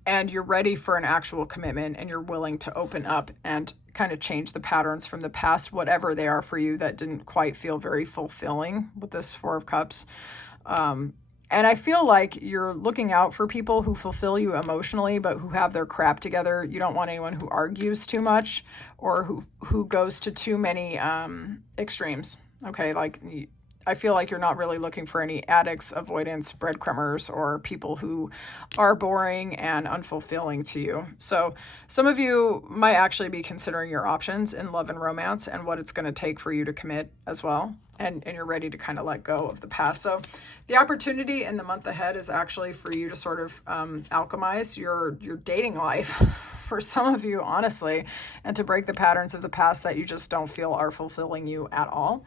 and you're ready for an actual commitment, and you're willing to open up and kind of change the patterns from the past, whatever they are for you that didn't quite feel very fulfilling with this Four of Cups. And I feel like you're looking out for people who fulfill you emotionally, but who have their crap together. You don't want anyone who argues too much or who goes to too many extremes. Okay, like I feel like you're not really looking for any addicts, avoidance, breadcrumbers, or people who are boring and unfulfilling to you. So some of you might actually be considering your options in love and romance and what it's going to take for you to commit as well. And you're ready to kind of let go of the past. So the opportunity in the month ahead is actually for you to sort of alchemize your dating life for some of you, honestly, and to break the patterns of the past that you just don't feel are fulfilling you at all.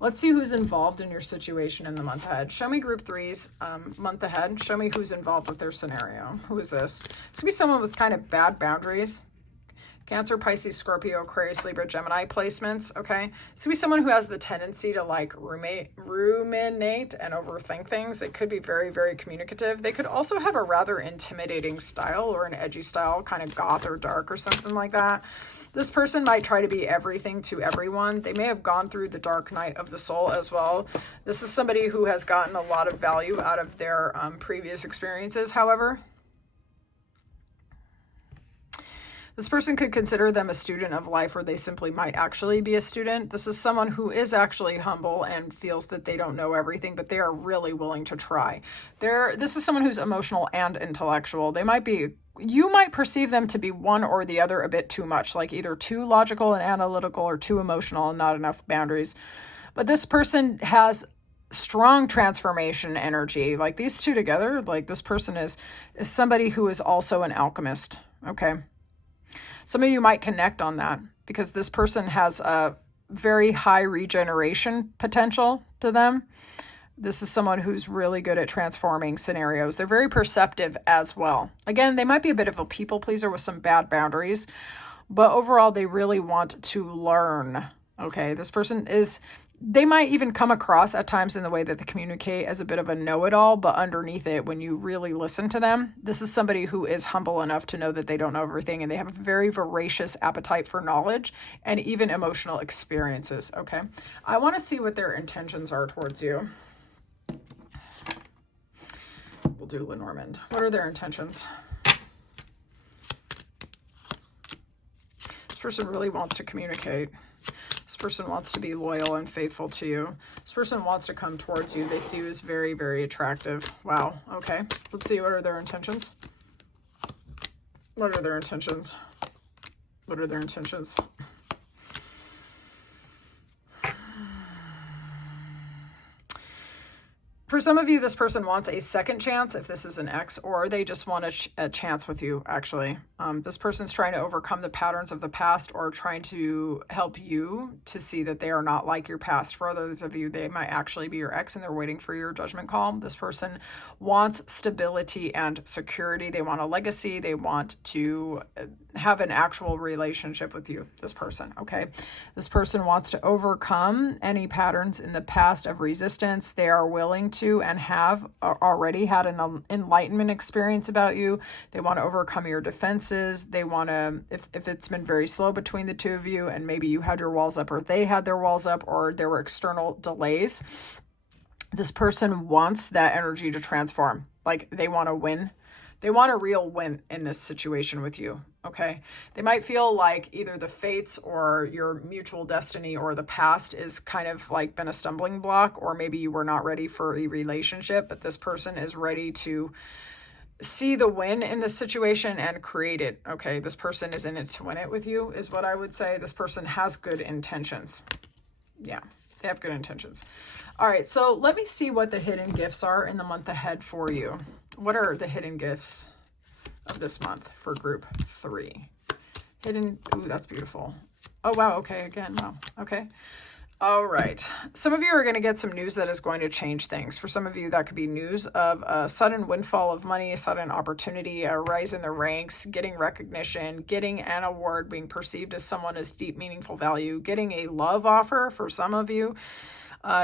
Let's see who's involved in your situation in the month ahead. Show me group 3's month ahead. Show me who's involved with their scenario. Who is this? This could be someone with kind of bad boundaries. Cancer, Pisces, Scorpio, Aquarius, Libra, Gemini placements, okay? This could be someone who has the tendency to like ruminate and overthink things. It could be very, very communicative. They could also have a rather intimidating style or an edgy style, kind of goth or dark or something like that. This person might try to be everything to everyone. They may have gone through the dark night of the soul as well. This is somebody who has gotten a lot of value out of their previous experiences, however. This person could consider them a student of life, or they simply might actually be a student. This is someone who is actually humble and feels that they don't know everything, but they are really willing to try. This is someone who's emotional and intellectual. You might perceive them to be one or the other a bit too much, like either too logical and analytical or too emotional and not enough boundaries. But this person has strong transformation energy. Like these two together, like this person is somebody who is also an alchemist, okay? Some of you might connect on that because this person has a very high regeneration potential to them. This is someone who's really good at transforming scenarios. They're very perceptive as well. Again, they might be a bit of a people pleaser with some bad boundaries, but overall, they really want to learn. Okay, this person is, they might even come across at times in the way that they communicate as a bit of a know-it-all, but underneath it, when you really listen to them, this is somebody who is humble enough to know that they don't know everything, and they have a very voracious appetite for knowledge and even emotional experiences, okay? I want to see what their intentions are towards you. We'll do Lenormand. What are their intentions? This person really wants to communicate. This person wants to be loyal and faithful to you. This person wants to come towards you. They see you as very, very attractive. Wow. Okay. Let's see. What are their intentions? What are their intentions? What are their intentions? For some of you, this person wants a second chance if this is an ex, or they just want a chance with you, actually. This person's trying to overcome the patterns of the past or trying to help you to see that they are not like your past. For others of you, they might actually be your ex and they're waiting for your judgment call. This person wants stability and security. They want a legacy. They want to have an actual relationship with you, this person, okay? This person wants to overcome any patterns in the past of resistance. They are willing to and have already had an enlightenment experience about you. They want to overcome your defenses. They want to, if it's been very slow between the two of you and maybe you had your walls up or they had their walls up or there were external delays, this person wants that energy to transform. Like they want to win. They want a real win in this situation with you, okay? They might feel like either the fates or your mutual destiny or the past is kind of like been a stumbling block, or maybe you were not ready for a relationship, but this person is ready to see the win in this situation and create it, okay? This person is in it to win it with you, is what I would say. This person has good intentions. Yeah, they have good intentions. All right, so let me see what the hidden gifts are in the month ahead for you. What are the hidden gifts of this month for group 3? Hidden, ooh, that's beautiful. Oh, wow, okay, again, wow, okay. All right, some of you are going to get some news that is going to change things. For some of you, that could be news of a sudden windfall of money, a sudden opportunity, a rise in the ranks, getting recognition, getting an award, being perceived as someone as deep, meaningful value, getting a love offer for some of you.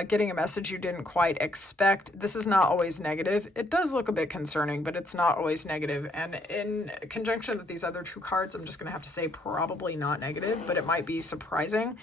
Getting a message you didn't quite expect. This is not always negative. It does look a bit concerning, but it's not always negative. And in conjunction with these other two cards, I'm just going to have to say probably not negative, but it might be surprising.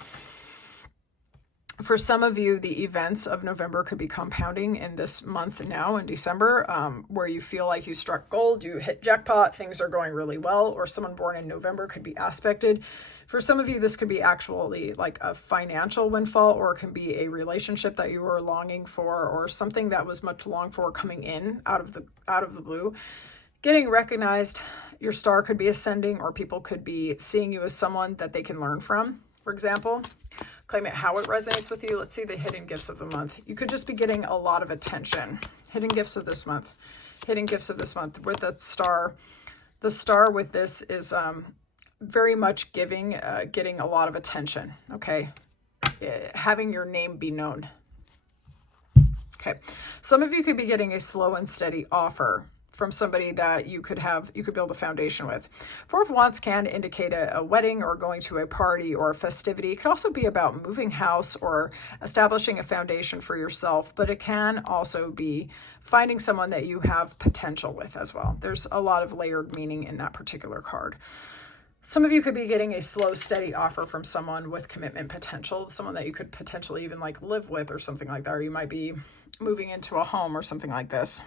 For some of you, the events of November could be compounding in this month now in December, where you feel like you struck gold, you hit jackpot, things are going really well, or someone born in November could be aspected. For some of you, this could be actually like a financial windfall, or it can be a relationship that you were longing for, or something that was much longed for coming in out of the blue. Getting recognized, your star could be ascending, or people could be seeing you as someone that they can learn from, for example. Claim it how it resonates with you. Let's see the hidden gifts of the month. You could just be getting a lot of attention. Hidden gifts of this month. Hidden gifts of this month with the star. The star with this is very much getting a lot of attention, okay? Having your name be known. Okay. Some of you could be getting a slow and steady offer from somebody that you could build a foundation with. Four of Wands can indicate a wedding or going to a party or a festivity. It could also be about moving house or establishing a foundation for yourself, but it can also be finding someone that you have potential with as well. There's a lot of layered meaning in that particular card. Some of you could be getting a slow, steady offer from someone with commitment potential, someone that you could potentially even like live with or something like that, or you might be moving into a home or something like this.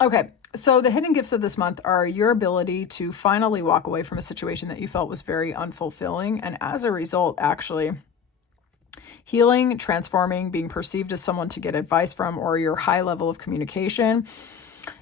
Okay, so the hidden gifts of this month are your ability to finally walk away from a situation that you felt was very unfulfilling, and as a result, actually healing, transforming, being perceived as someone to get advice from, or your high level of communication.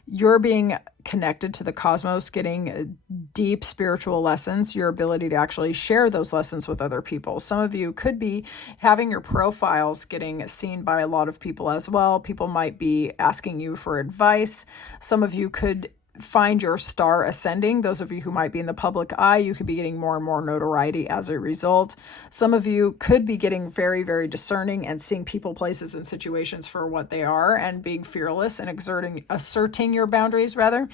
You're being connected to the cosmos, getting deep spiritual lessons, your ability to actually share those lessons with other people. Some of you could be having your profiles getting seen by a lot of people as well. People might be asking you for advice. Some of you could find your star ascending. Those of you who might be in the public eye, you could be getting more and more notoriety as a result. Some of you could be getting very, very discerning and seeing people, places, and situations for what they are and being fearless and asserting your boundaries rather.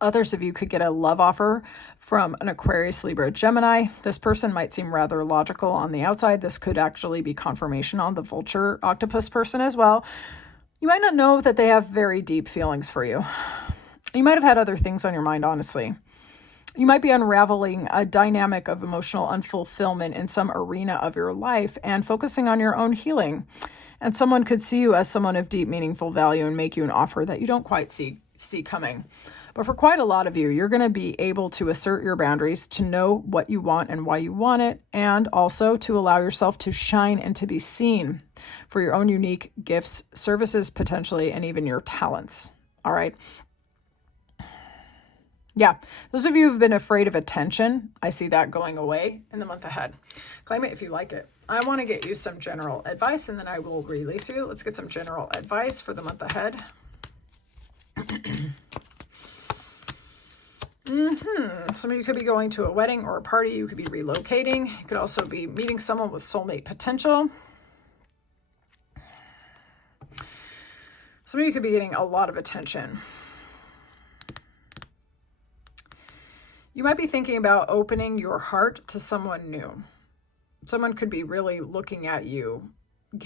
Others of you could get a love offer from an Aquarius, Libra, Gemini. This person might seem rather logical on the outside. This could actually be confirmation on the vulture octopus person as well. You might not know that they have very deep feelings for you. You might have had other things on your mind, honestly. You might be unraveling a dynamic of emotional unfulfillment in some arena of your life and focusing on your own healing. And someone could see you as someone of deep, meaningful value and make you an offer that you don't quite see coming. But for quite a lot of you, you're going to be able to assert your boundaries, to know what you want and why you want it, and also to allow yourself to shine and to be seen for your own unique gifts, services, potentially, and even your talents. All right. Yeah, those of you who've been afraid of attention, I see that going away in the month ahead. Claim it if you like it. I want to get you some general advice, and then I will release you. Let's get some general advice for the month ahead. Some of you could be going to a wedding or a party. You could be relocating. You could also be meeting someone with soulmate potential. Some of you could be getting a lot of attention. You might be thinking about opening your heart to someone new. Someone could be really looking at you,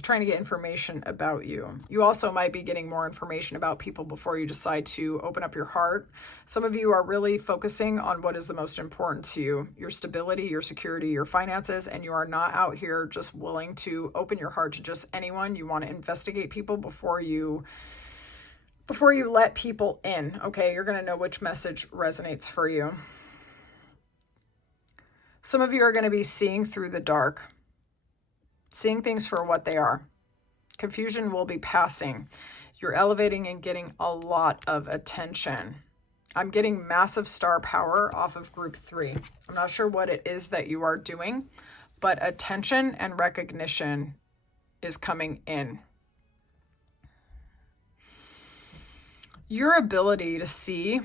trying to get information about you. You also might be getting more information about people before you decide to open up your heart. Some of you are really focusing on what is the most important to you, your stability, your security, your finances, and you are not out here just willing to open your heart to just anyone. You want to investigate people before you let people in, okay? You're going to know which message resonates for you. Some of you are going to be seeing through the dark, seeing things for what they are. Confusion will be passing. You're elevating and getting a lot of attention. I'm getting massive star power off of group 3. I'm not sure what it is that you are doing, but attention and recognition is coming in. Your ability to see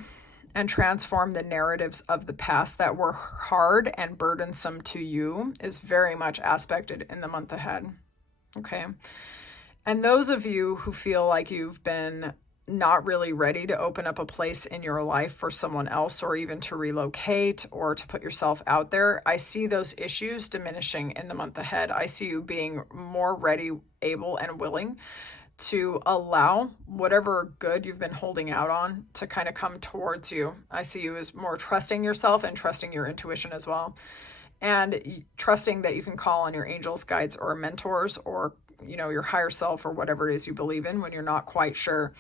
and transform the narratives of the past that were hard and burdensome to you is very much aspected in the month ahead. Okay. And those of you who feel like you've been not really ready to open up a place in your life for someone else, or even to relocate or to put yourself out there, I see those issues diminishing in the month ahead. I see you being more ready, able, and willing to allow whatever good you've been holding out on to kind of come towards you. I see you as more trusting yourself and trusting your intuition as well. And trusting that you can call on your angels, guides, or mentors, or, your higher self, or whatever it is you believe in when you're not quite sure.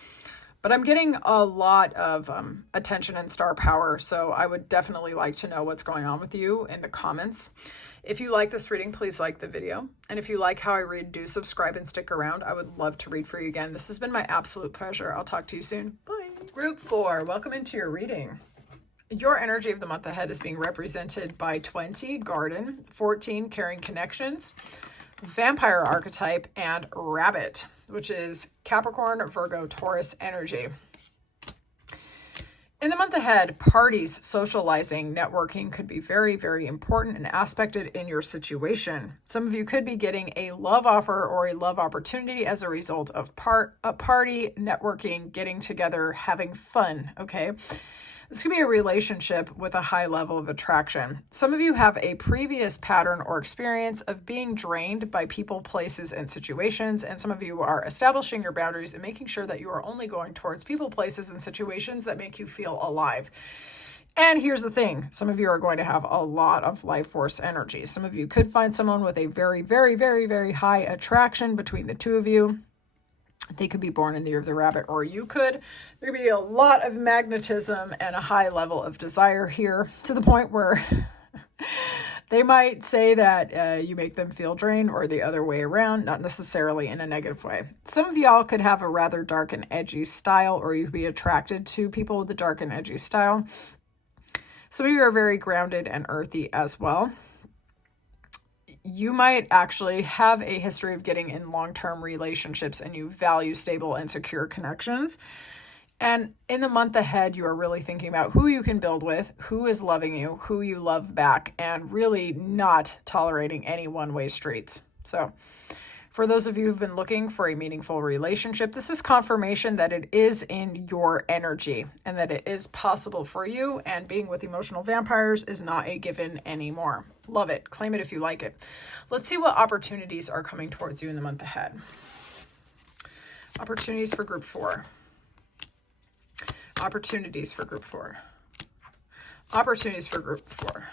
But I'm getting a lot of attention and star power. So I would definitely like to know what's going on with you in the comments. If you like this reading, please like the video. And if you like how I read, do subscribe and stick around. I would love to read for you again. This has been my absolute pleasure. I'll talk to you soon. Bye. Group 4, welcome into your reading. Your energy of the month ahead is being represented by 20, Garden, 14, Caring Connections, Vampire Archetype, and Rabbit, which is Capricorn, Virgo, Taurus energy. In the month ahead, parties, socializing, networking could be very, very important and aspected in your situation. Some of you could be getting a love offer or a love opportunity as a result of a party, networking, getting together, having fun, okay? This could be a relationship with a high level of attraction. Some of you have a previous pattern or experience of being drained by people, places, and situations, and some of you are establishing your boundaries and making sure that you are only going towards people, places, and situations that make you feel alive. And here's the thing. Some of you are going to have a lot of life force energy. Some of you could find someone with a very, very, very, very high attraction between the two of you. They could be born in the year of the rabbit, or you could. There could be a lot of magnetism and a high level of desire here, to the point where they might say that you make them feel drained, or the other way around, not necessarily in a negative way. Some of y'all could have a rather dark and edgy style, or you could be attracted to people with a dark and edgy style. Some of you are very grounded and earthy as well. You might actually have a history of getting in long-term relationships, and you value stable and secure connections. And in the month ahead, you are really thinking about who you can build with, who is loving you, who you love back, and really not tolerating any one-way streets. So for those of you who've been looking for a meaningful relationship, this is confirmation that it is in your energy and that it is possible for you, and being with emotional vampires is not a given anymore. Love it. Claim it if you like it. Let's see what opportunities are coming towards you in the month ahead. Opportunities for group 4. Opportunities for group 4. Opportunities for group 4.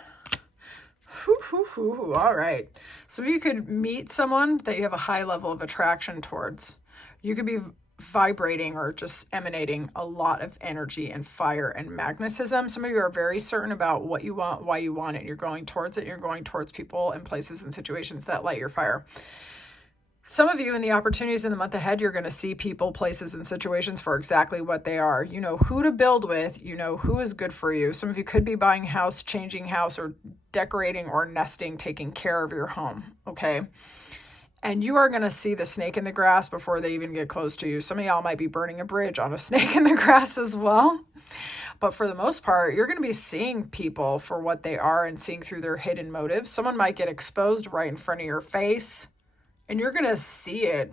All right. Some of you could meet someone that you have a high level of attraction towards. You could be vibrating or just emanating a lot of energy and fire and magnetism. Some of you are very certain about what you want, why you want it. You're going towards it. You're going towards people and places and situations that light your fire. Some of you in the opportunities in the month ahead, you're going to see people, places, and situations for exactly what they are. You know who to build with. You know who is good for you. Some of you could be buying a house, changing house, or decorating or nesting, taking care of your home, okay? And you are going to see the snake in the grass before they even get close to you. Some of y'all might be burning a bridge on a snake in the grass as well. But for the most part, you're going to be seeing people for what they are and seeing through their hidden motives. Someone might get exposed right in front of your face, and you're going to see it.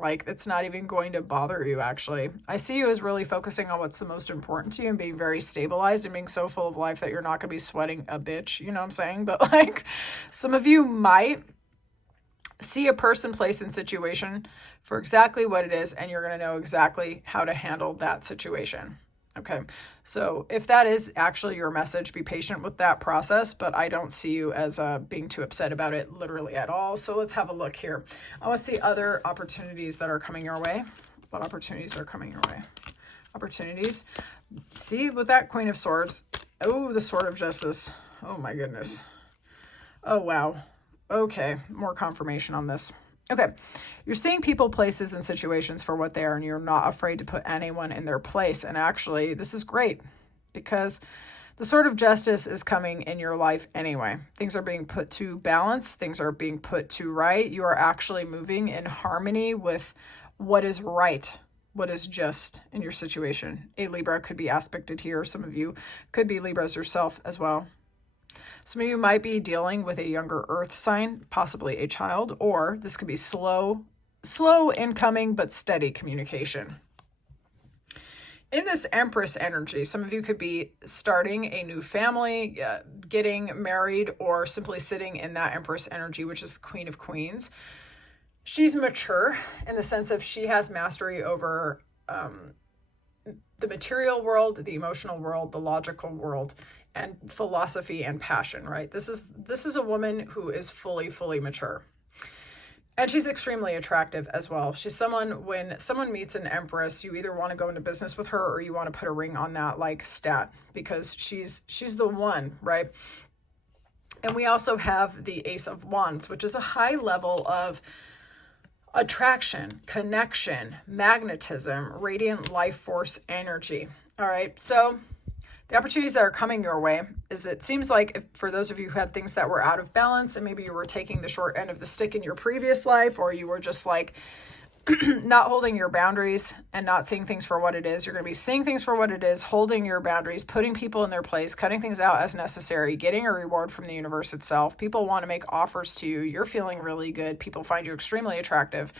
Like, it's not even going to bother you, actually. I see you as really focusing on what's the most important to you and being very stabilized and being so full of life that you're not going to be sweating a bitch. You know what I'm saying? But, like, some of you might see a person, place, and situation for exactly what it is, and you're going to know exactly how to handle that situation. Okay, so if that is actually your message, be patient with that process, but I don't see you as being too upset about it literally at all. So let's have a look here. I want to see other opportunities that are coming your way. What opportunities are coming your way? Opportunities. See, with that Queen of Swords, oh, the Sword of Justice. Oh my goodness. Oh, wow. Okay, more confirmation on this. Okay, you're seeing people, places, and situations for what they are, and you're not afraid to put anyone in their place. And actually, this is great because the Sword of Justice is coming in your life anyway. Things are being put to balance. Things are being put to right. You are actually moving in harmony with what is right, what is just in your situation. A Libra could be aspected here. Some of you could be Libras yourself as well. Some of you might be dealing with a younger earth sign, possibly a child, or this could be slow incoming, but steady communication. In this Empress energy, some of you could be starting a new family, getting married, or simply sitting in that Empress energy, which is the Queen of Queens. She's mature in the sense of she has mastery over the material world, the emotional world, the logical world, and philosophy and passion, right? This is a woman who is fully mature. And she's extremely attractive as well. She's someone, when someone meets an Empress, you either want to go into business with her or you want to put a ring on that like stat, because she's the one, right? And we also have the Ace of Wands, which is a high level of attraction, connection, magnetism, radiant life force energy. All right, so the opportunities that are coming your way is, it seems like for those of you who had things that were out of balance and maybe you were taking the short end of the stick in your previous life, or you were just like not holding your boundaries and not seeing things for what it is, you're going to be seeing things for what it is, holding your boundaries, putting people in their place, cutting things out as necessary, getting a reward from the universe itself. People want to make offers to you. You're feeling really good. People find you extremely attractive.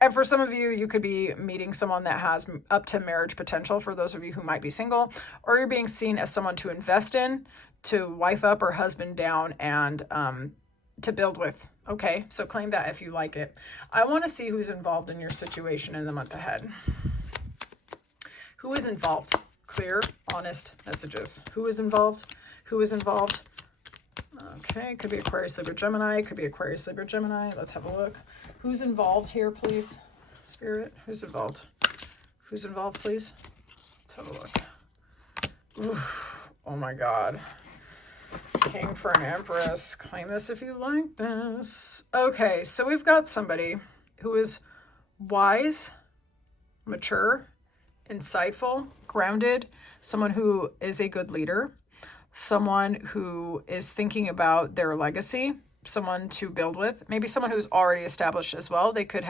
And for some of you, you could be meeting someone that has up to marriage potential, for those of you who might be single, or you're being seen as someone to invest in, to wife up or husband down, and to build with. Okay, so claim that if you like it. I want to see who's involved in your situation in the month ahead. Who is involved? Clear, honest messages. Who is involved? Who is involved? Okay, could be Aquarius, Libra, Gemini. Could be Aquarius, Libra, Gemini. Let's have a look. Who's involved here, please? Spirit, who's involved? Who's involved, please? Let's have a look. Oof. Oh my God. King for an Empress. Claim this if you like this. Okay, so we've got somebody who is wise, mature, insightful, grounded, someone who is a good leader, someone who is thinking about their legacy, someone to build with, maybe someone who's already established as well. They could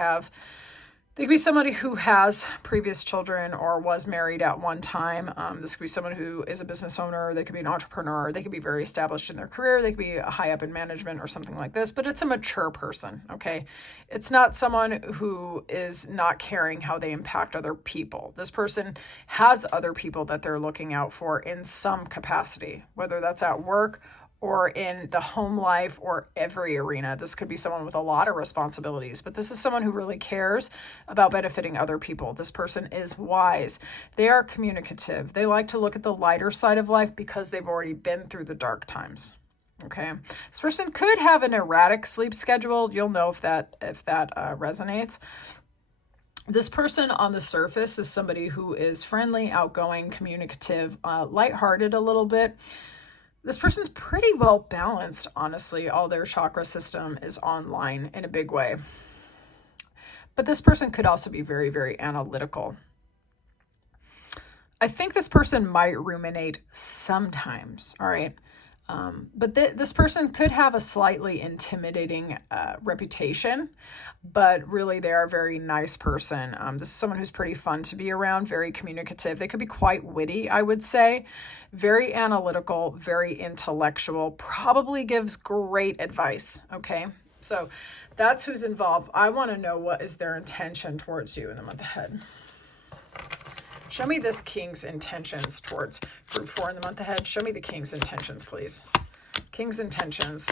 They could be somebody who has previous children or was married at one time. This could be someone who is a business owner. They could be an entrepreneur. They could be very established in their career. They could be high up in management or something like this, but it's a mature person, okay? It's not someone who is not caring how they impact other people. This person has other people that they're looking out for in some capacity, whether that's at work or in the home life or every arena. This could be someone with a lot of responsibilities, but this is someone who really cares about benefiting other people. This person is wise. They are communicative. They like to look at the lighter side of life because they've already been through the dark times. Okay. This person could have an erratic sleep schedule. You'll know if that resonates. This person on the surface is somebody who is friendly, outgoing, communicative, lighthearted a little bit. This person's pretty well balanced, honestly. All their chakra system is online in a big way. But this person could also be very, very analytical. I think this person might ruminate sometimes, all right? But this person could have a slightly intimidating reputation, but really they are a very nice person. This is someone who's pretty fun to be around, very communicative. They could be quite witty, I would say, very analytical, very intellectual, probably gives great advice, okay? So that's who's involved. I want to know what is their intention towards you in the month ahead. Show me this king's intentions towards group 4 in the month ahead. Show me the king's intentions, please. King's intentions.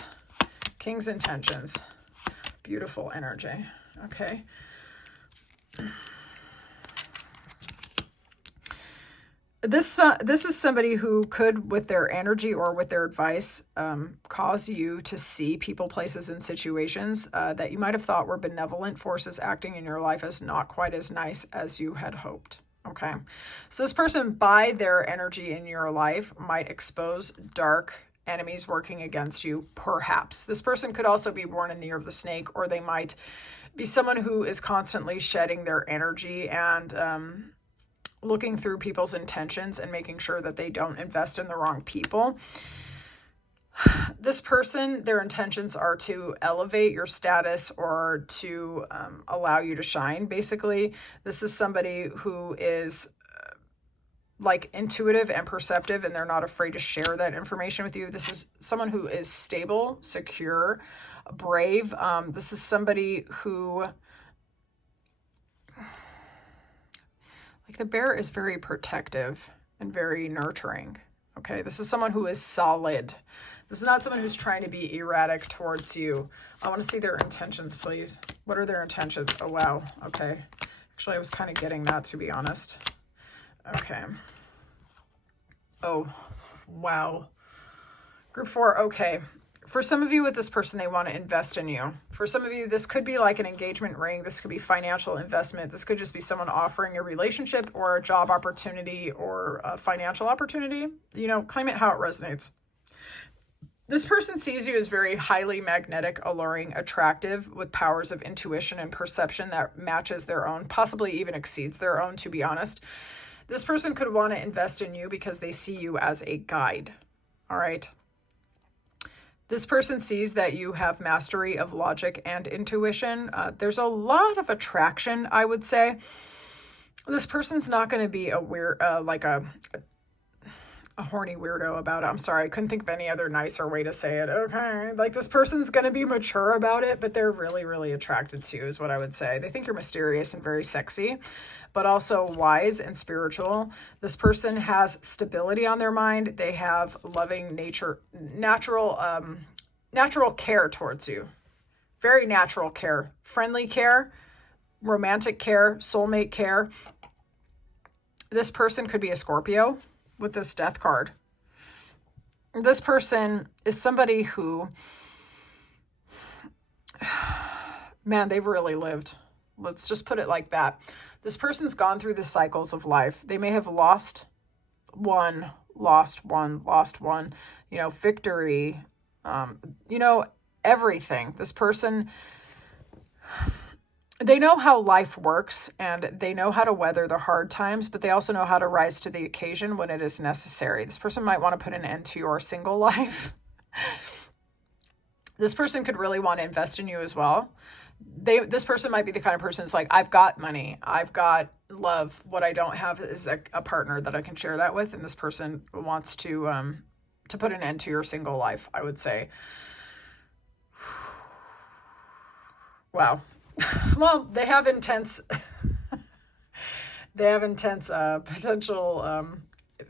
King's intentions. Beautiful energy. Okay. This is somebody who could, with their energy or with their advice, cause you to see people, places, and situations that you might have thought were benevolent forces acting in your life as not quite as nice as you had hoped. Okay. So this person, by their energy in your life, might expose dark enemies working against you, perhaps. This person could also be born in the year of the snake, or they might be someone who is constantly shedding their energy and looking through people's intentions and making sure that they don't invest in the wrong people. This person, their intentions are to elevate your status or to allow you to shine, basically. This is somebody who is like intuitive and perceptive, and they're not afraid to share that information with you. This is someone who is stable, secure, brave. This is somebody who, like, the bear is very protective and very nurturing. Okay, this is someone who is solid. This is not someone who's trying to be erratic towards you. I want to see their intentions, please. What are their intentions? Oh, wow. Okay. Actually, I was kind of getting that, to be honest. Okay. Oh, wow. Group 4, okay. For some of you with this person, they want to invest in you. For some of you, this could be like an engagement ring. This could be financial investment. This could just be someone offering a relationship or a job opportunity or a financial opportunity. You know, claim it how it resonates. This person sees you as very highly magnetic, alluring, attractive, with powers of intuition and perception that matches their own, possibly even exceeds their own, to be honest. This person could want to invest in you because they see you as a guide, all right? This person sees that you have mastery of logic and intuition. There's a lot of attraction, I would say. This person's not going to be a weird, like a horny weirdo about it. I'm sorry, I couldn't think of any other nicer way to say it. Okay, like this person's going to be mature about it, but they're really, really attracted to you is what I would say. They think you're mysterious and very sexy, but also wise and spiritual. This person has stability on their mind. They have loving natural care towards you. Very natural care, friendly care, romantic care, soulmate care. This person could be a Scorpio with this death card. This person is somebody who, man, they've really lived. Let's just put it like that. This person's gone through the cycles of life. They may have lost one, you know, victory, you know, everything. This person, they know how life works and they know how to weather the hard times, but they also know how to rise to the occasion when it is necessary. This person might want to put an end to your single life. This person could really want to invest in you as well. This person might be the kind of person that's like, I've got money, I've got love. What I don't have is a partner that I can share that with. And this person wants to put an end to your single life, I would say. Wow. Well, they have intense potential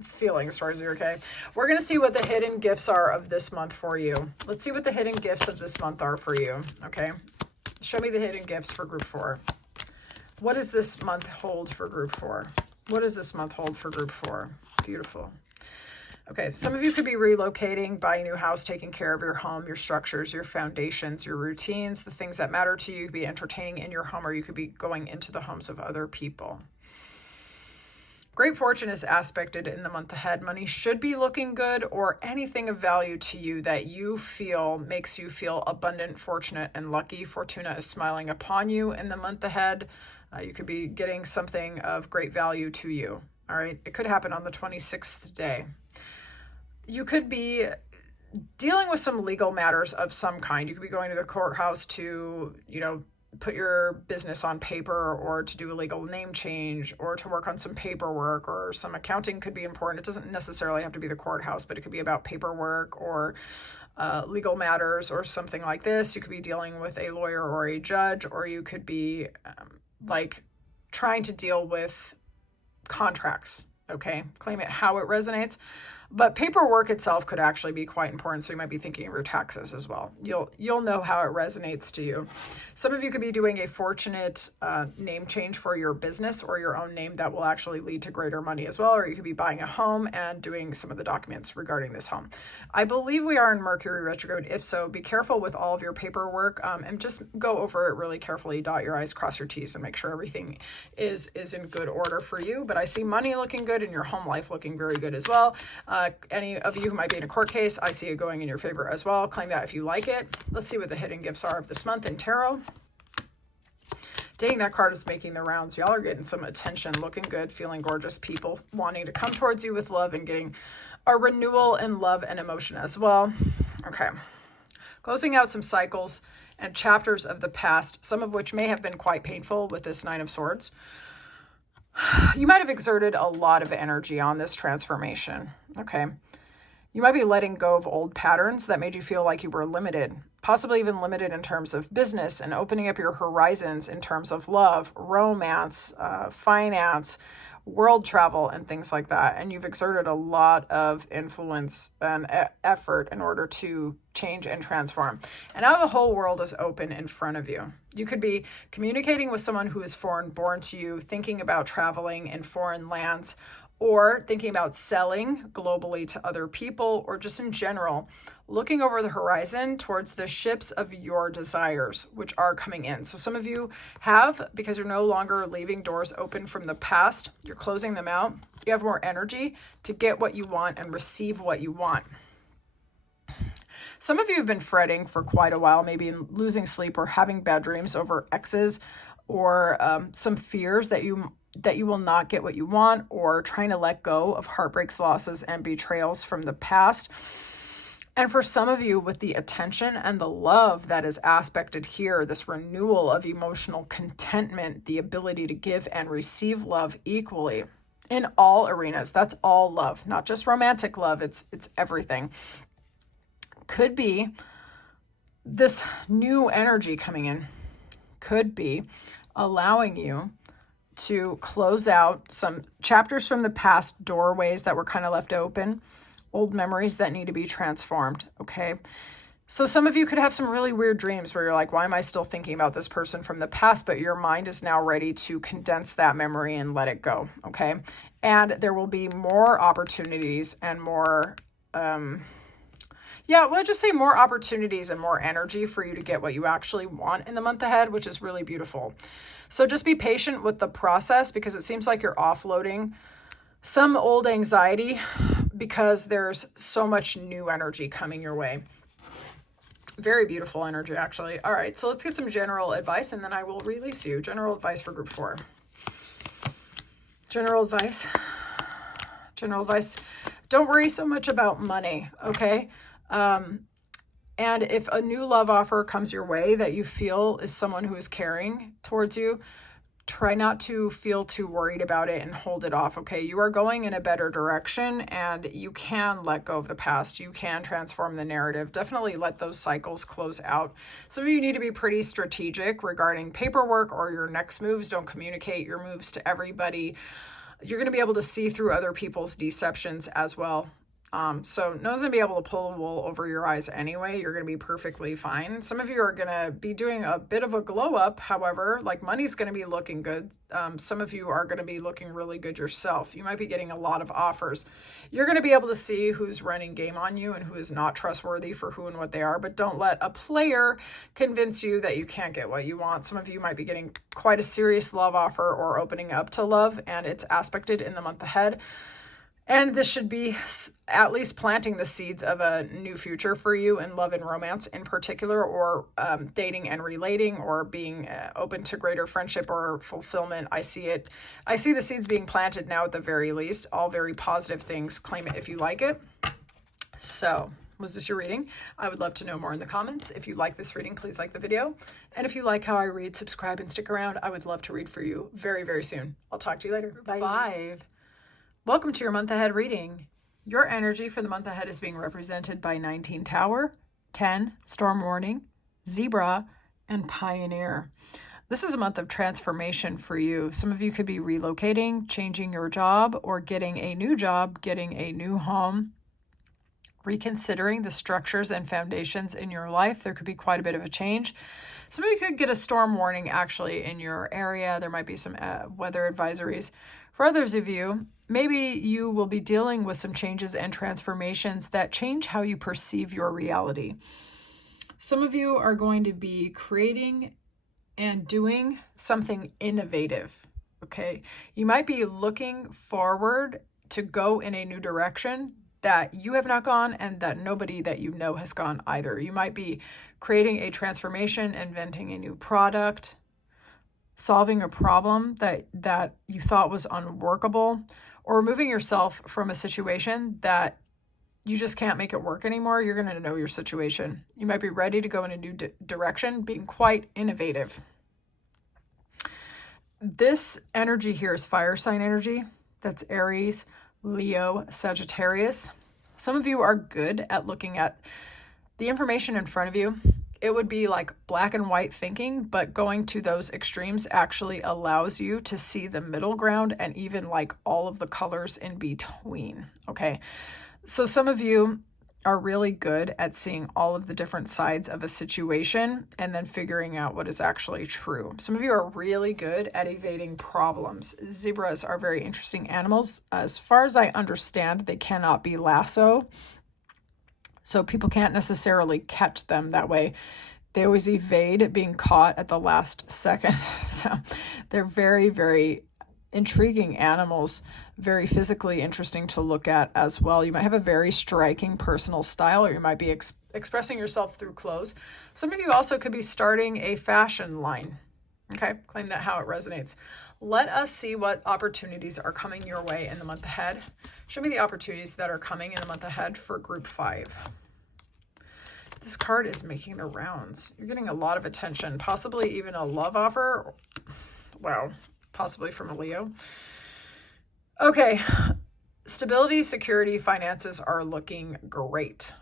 feelings towards you, okay? We're going to see what the hidden gifts are of this month for you. Let's see what the hidden gifts of this month are for you, okay? Show me the hidden gifts for group 4. What does this month hold for group 4? What does this month hold for group 4? Beautiful. Okay, some of you could be relocating, buying a new house, taking care of your home, your structures, your foundations, your routines, the things that matter to you. You could be entertaining in your home, or you could be going into the homes of other people. Great fortune is aspected in the month ahead. Money should be looking good, or anything of value to you that you feel makes you feel abundant, fortunate, and lucky. Fortuna is smiling upon you in the month ahead. You could be getting something of great value to you. All right. It could happen on the 26th day. You could be dealing with some legal matters of some kind. You could be going to the courthouse to, put your business on paper, or to do a legal name change, or to work on some paperwork, or some accounting could be important. It doesn't necessarily have to be the courthouse, but it could be about paperwork or legal matters or something like this. You could be dealing with a lawyer or a judge, or you could be trying to deal with contracts. Okay, claim it how it resonates. But paperwork itself could actually be quite important, so you might be thinking of your taxes as well. You'll know how it resonates to you. Some of you could be doing a fortunate name change for your business or your own name that will actually lead to greater money as well, or you could be buying a home and doing some of the documents regarding this home. I believe we are in Mercury retrograde. If so, be careful with all of your paperwork and just go over it really carefully, dot your I's, cross your T's, and make sure everything is in good order for you. But I see money looking good and your home life looking very good as well. Any of you who might be in a court case, I see it going in your favor as well. Claim that if you like it. Let's see what the hidden gifts are of this month in tarot. Dang, that card is making the rounds. Y'all are getting some attention, looking good, feeling gorgeous, people wanting to come towards you with love and getting a renewal in love and emotion as well. Okay. Closing out some cycles and chapters of the past, some of which may have been quite painful with this 9 of Swords. You might have exerted a lot of energy on this transformation, okay? You might be letting go of old patterns that made you feel like you were limited, possibly even limited in terms of business, and opening up your horizons in terms of love, romance, finance, world travel, and things like that. And you've exerted a lot of influence and effort in order to change and transform. And now the whole world is open in front of you. You could be communicating with someone who is foreign born to you, thinking about traveling in foreign lands, or thinking about selling globally to other people, or just in general, looking over the horizon towards the ships of your desires, which are coming in. So some of you have, because you're no longer leaving doors open from the past, you're closing them out. You have more energy to get what you want and receive what you want. Some of you have been fretting for quite a while, maybe losing sleep or having bad dreams over exes, or some fears that you will not get what you want, or trying to let go of heartbreaks, losses, and betrayals from the past. And for some of you, with the attention and the love that is aspected here, this renewal of emotional contentment, the ability to give and receive love equally in all arenas. That's all love, not just romantic love. It's everything. Could be this new energy coming in, could be allowing you to close out some chapters from the past, doorways that were kind of left open, old memories that need to be transformed, okay? So some of you could have some really weird dreams where you're like, why am I still thinking about this person from the past? But your mind is now ready to condense that memory and let it go, okay? And there will be more opportunities and more, just say more opportunities and more energy for you to get what you actually want in the month ahead, which is really beautiful. So just be patient with the process, because it seems like you're offloading some old anxiety because there's so much new energy coming your way. Very beautiful energy, actually. All right, so let's get some general advice, and then I will release you. General advice for group 4. General advice. General advice. Don't worry so much about money, okay? And if a new love offer comes your way that you feel is someone who is caring towards you, try not to feel too worried about it and hold it off, okay? You are going in a better direction and you can let go of the past. You can transform the narrative. Definitely let those cycles close out. Some of you need to be pretty strategic regarding paperwork or your next moves. Don't communicate your moves to everybody. You're going to be able to see through other people's deceptions as well. So no one's gonna be able to pull the wool over your eyes anyway. You're gonna be perfectly fine. Some of you are gonna be doing a bit of a glow up. However, like money's gonna be looking good. Some of you are gonna be looking really good yourself. You might be getting a lot of offers. You're gonna be able to see who's running game on you and who is not trustworthy for who and what they are, but don't let a player convince you that you can't get what you want. Some of you might be getting quite a serious love offer or opening up to love, and it's aspected in the month ahead. And this should be at least planting the seeds of a new future for you in love and romance in particular, or dating and relating, or being open to greater friendship or fulfillment. I see the seeds being planted now at the very least. All very positive things. Claim it if you like it. So, was this your reading? I would love to know more in the comments. If you like this reading, please like the video. And if you like how I read, subscribe and stick around. I would love to read for you very, very soon. I'll talk to you later. Bye. 5. Welcome to your month ahead reading. Your energy for the month ahead is being represented by 19 Tower, 10 Storm Warning, Zebra, and Pioneer. This is a month of transformation for you. Some of you could be relocating, changing your job, or getting a new job, getting a new home, reconsidering the structures and foundations in your life. There could be quite a bit of a change. Some of you could get a storm warning actually in your area. There might be some weather advisories. For others of you, maybe you will be dealing with some changes and transformations that change how you perceive your reality. Some of you are going to be creating and doing something innovative, okay? You might be looking forward to go in a new direction that you have not gone and that nobody that you know has gone either. You might be creating a transformation, inventing a new product, solving a problem that you thought was unworkable, or removing yourself from a situation that you just can't make it work anymore. You're going to know your situation. You might be ready to go in a new direction, being quite innovative. This energy here is fire sign energy. That's Aries, Leo, Sagittarius. Some of you are good at looking at the information in front of you. It would be like black and white thinking, but going to those extremes actually allows you to see the middle ground and even like all of the colors in between, okay? So some of you are really good at seeing all of the different sides of a situation and then figuring out what is actually true. Some of you are really good at evading problems. Zebras are very interesting animals. As far as I understand, they cannot be lassoed. So people can't necessarily catch them that way. They always evade being caught at the last second. So they're very, very intriguing animals, very physically interesting to look at as well. You might have a very striking personal style, or you might be expressing yourself through clothes. Some of you also could be starting a fashion line. Okay, claim that how it resonates. Let us see what opportunities are coming your way in the month ahead. Show me the opportunities that are coming in the month ahead for group 5. This card is making the rounds. You're getting a lot of attention, possibly even a love offer. Wow, possibly from a Leo. Okay, stability, security, finances are looking great.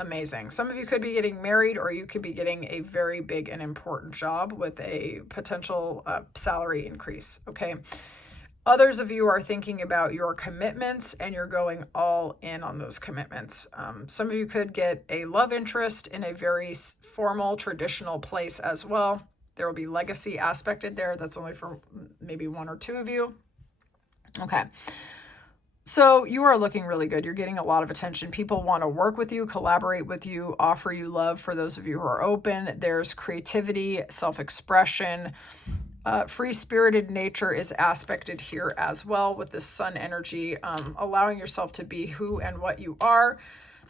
Amazing. Some of you could be getting married, or you could be getting a very big and important job with a potential salary increase, okay? Others of you are thinking about your commitments and you're going all in on those commitments. Some of you could get a love interest in a very formal, traditional place as well. There will be legacy aspected there. That's only for maybe 1 or 2 of you. Okay. So you are looking really good. You're getting a lot of attention. People want to work with you, collaborate with you, offer you love. For those of you who are open, there's creativity, self-expression. Free-spirited nature is aspected here as well with this sun energy, allowing yourself to be who and what you are.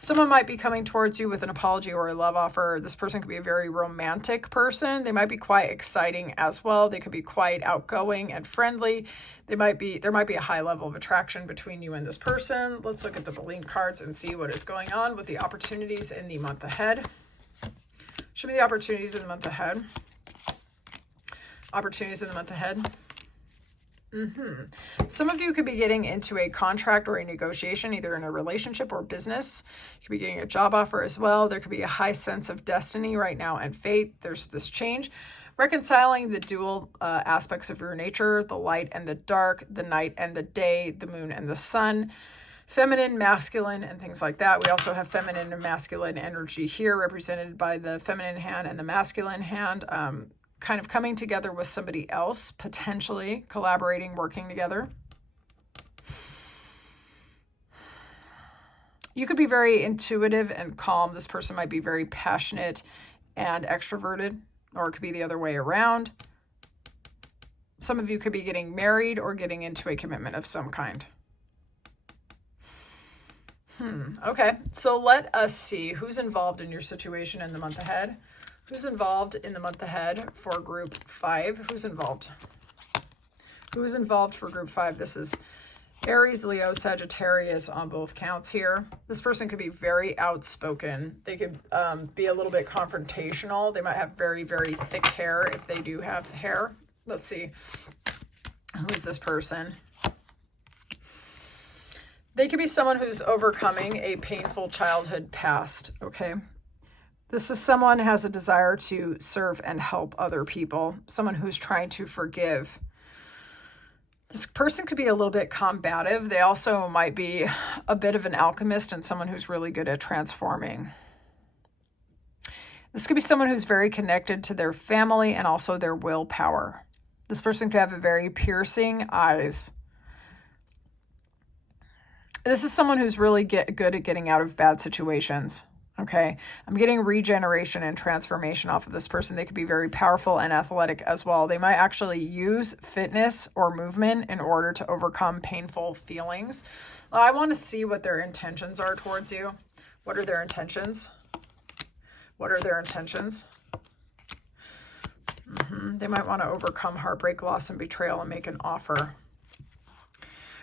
Someone might be coming towards you with an apology or a love offer. This person could be a very romantic person. They might be quite exciting as well. They could be quite outgoing and friendly. There might be a high level of attraction between you and this person. Let's look at the Baleine cards and see what is going on with the opportunities in the month ahead. Show me the opportunities in the month ahead. Opportunities in the month ahead. Some of you could be getting into a contract or a negotiation, either in a relationship or business. You could be getting a job offer as well. There could be a high sense of destiny right now and fate. There's this change. Reconciling the dual aspects of your nature, the light and the dark, the night and the day, the moon and the sun, feminine, masculine, and things like that. We also have feminine and masculine energy here, represented by the feminine hand and the masculine hand. Kind of coming together with somebody else, potentially collaborating, working together. You could be very intuitive and calm. This person might be very passionate and extroverted, or it could be the other way around. Some of you could be getting married or getting into a commitment of some kind. Okay, so let us see who's involved in your situation in the month ahead. Who's involved in the month ahead for group 5? Who's involved? Who's involved for group 5? This is Aries, Leo, Sagittarius on both counts here. This person could be very outspoken. They could be a little bit confrontational. They might have very, very thick hair if they do have hair. Let's see. Who's this person? They could be someone who's overcoming a painful childhood past, okay? This is someone who has a desire to serve and help other people, someone who's trying to forgive. This person could be a little bit combative. They also might be a bit of an alchemist and someone who's really good at transforming. This could be someone who's very connected to their family and also their willpower. This person could have a very piercing eyes. This is someone who's really good at getting out of bad situations. Okay, I'm getting regeneration and transformation off of this person. They could be very powerful and athletic as well. They might actually use fitness or movement in order to overcome painful feelings. I want to see what their intentions are towards you. What are their intentions? What are their intentions? They might want to overcome heartbreak, loss, and betrayal and make an offer.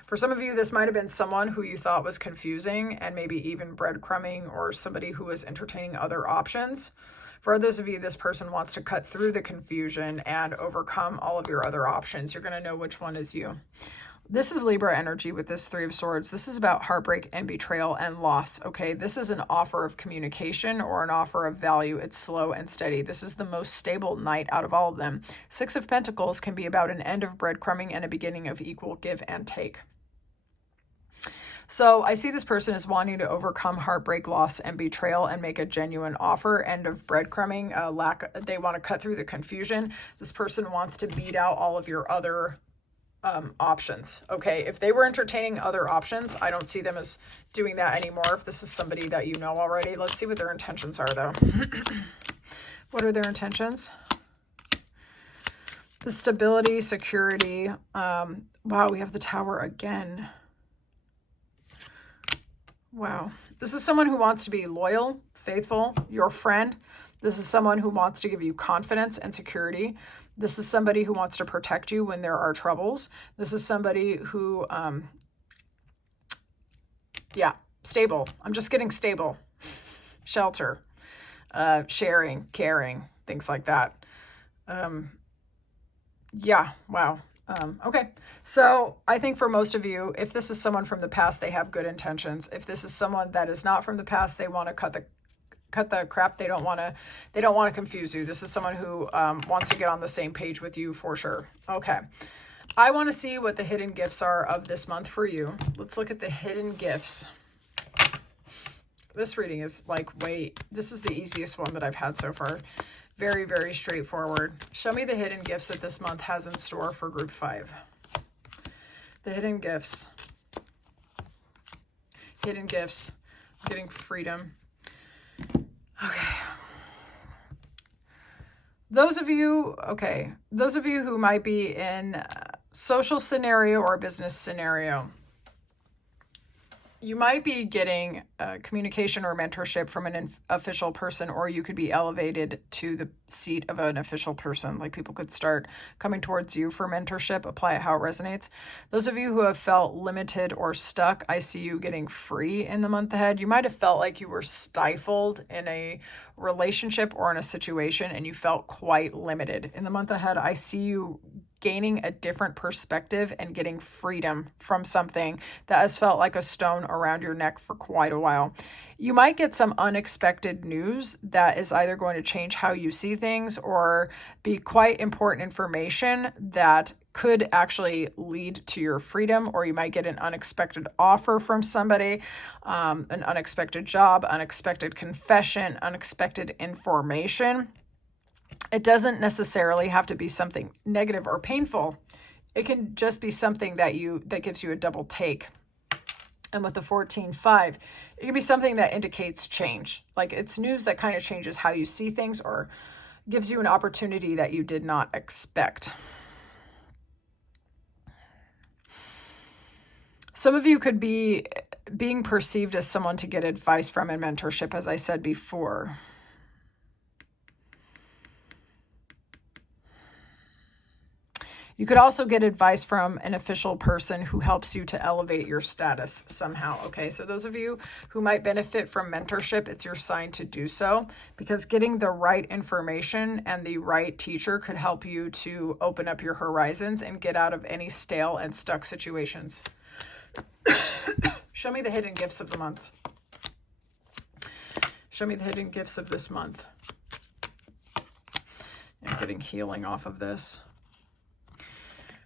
For some of you, this might have been someone who you thought was confusing and maybe even breadcrumbing, or somebody who was entertaining other options. For others of you, this person wants to cut through the confusion and overcome all of your other options. You're going to know which one is you. This is Libra energy with this 3 of Swords. This is about heartbreak and betrayal and loss, okay? This is an offer of communication or an offer of value. It's slow and steady. This is the most stable Knight out of all of them. 6 of Pentacles can be about an end of breadcrumbing and a beginning of equal give and take. So I see this person as wanting to overcome heartbreak, loss, and betrayal and make a genuine offer. End of breadcrumbing, they want to cut through the confusion. This person wants to beat out all of your other options. Okay, if they were entertaining other options, I don't see them as doing that anymore. If this is somebody that you know already, let's see what their intentions are though. What are their intentions? The stability, security. Wow, we have the Tower again. Wow. This is someone who wants to be loyal, faithful, your friend. This is someone who wants to give you confidence and security. This is somebody who wants to protect you when there are troubles. This is somebody who, stable. I'm just getting stable. Shelter, sharing, caring, things like that. Wow. Okay, so I think for most of you, if this is someone from the past, they have good intentions. If this is someone that is not from the past, they want to cut the crap. They don't want to confuse you. This is someone who wants to get on the same page with you for sure. Okay, I want to see what the hidden gifts are of this month for you. Let's look at the hidden gifts. This reading is this is the easiest one that I've had so far. Very, very straightforward. Show me the hidden gifts that this month has in store for group 5. The hidden gifts. Hidden gifts. Getting freedom. Okay. Those of you who might be in a social scenario or a business scenario, You might be getting communication or mentorship from an official person, or you could be elevated to the seat of an official person. Like people could start coming towards you for mentorship. Apply it how it resonates. Those of you who have felt limited or stuck, I see you getting free in the month ahead. You might have felt like you were stifled in a relationship or in a situation and you felt quite limited. In the month ahead, I see you gaining a different perspective and getting freedom from something that has felt like a stone around your neck for quite a while. You might get some unexpected news that is either going to change how you see things or be quite important information that could actually lead to your freedom, or you might get an unexpected offer from somebody, an unexpected job, unexpected confession, unexpected information. It doesn't necessarily have to be something negative or painful. It can just be something that gives you a double take. And with the 14-5, it can be something that indicates change. Like it's news that kind of changes how you see things or gives you an opportunity that you did not expect. Some of you could be being perceived as someone to get advice from and mentorship, as I said before. You could also get advice from an official person who helps you to elevate your status somehow. Okay, so those of you who might benefit from mentorship, it's your sign to do so, because getting the right information and the right teacher could help you to open up your horizons and get out of any stale and stuck situations. Show me the hidden gifts of the month. Show me the hidden gifts of this month. I'm getting healing off of this.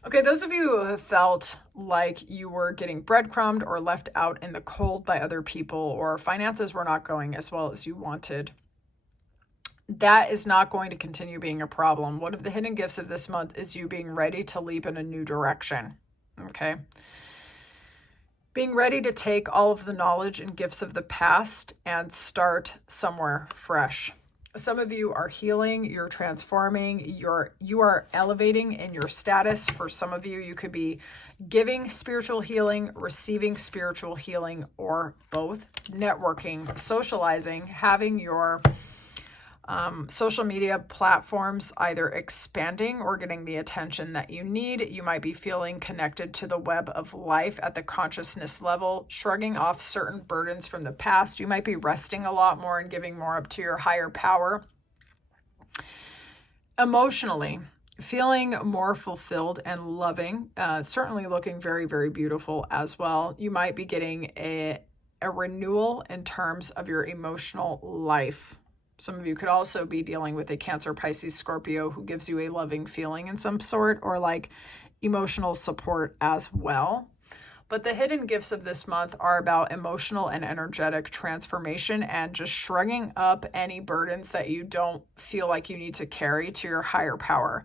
Okay, those of you who have felt like you were getting breadcrumbed or left out in the cold by other people, or finances were not going as well as you wanted, that is not going to continue being a problem. One of the hidden gifts of this month is you being ready to leap in a new direction, okay? Being ready to take all of the knowledge and gifts of the past and start somewhere fresh. Some of you are healing, you're transforming, you are elevating in your status. For some of you, you could be giving spiritual healing, receiving spiritual healing, or both. Networking, socializing, having your social media platforms either expanding or getting the attention that you need. You might be feeling connected to the web of life at the consciousness level, shrugging off certain burdens from the past. You might be resting a lot more and giving more up to your higher power. Emotionally, feeling more fulfilled and loving, certainly looking very, very beautiful as well. You might be getting a renewal in terms of your emotional life. Some of you could also be dealing with a Cancer, Pisces, Scorpio who gives you a loving feeling in some sort, or like emotional support as well. But the hidden gifts of this month are about emotional and energetic transformation and just shrugging up any burdens that you don't feel like you need to carry to your higher power.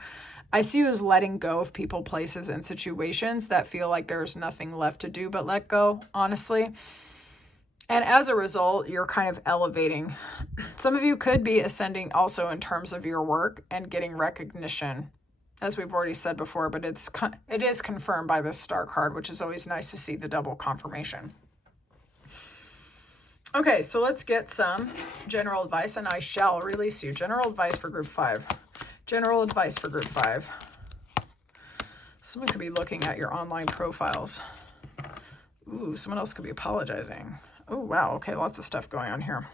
I see you as letting go of people, places, and situations that feel like there's nothing left to do but let go, honestly. And as a result, you're kind of elevating. Some of you could be ascending also in terms of your work and getting recognition, as we've already said before, but it is confirmed by this star card, which is always nice to see the double confirmation. Okay, so let's get some general advice, and I shall release you. General advice for group 5. General advice for group 5. Someone could be looking at your online profiles. Ooh, someone else could be apologizing. Oh, wow. Okay, lots of stuff going on here.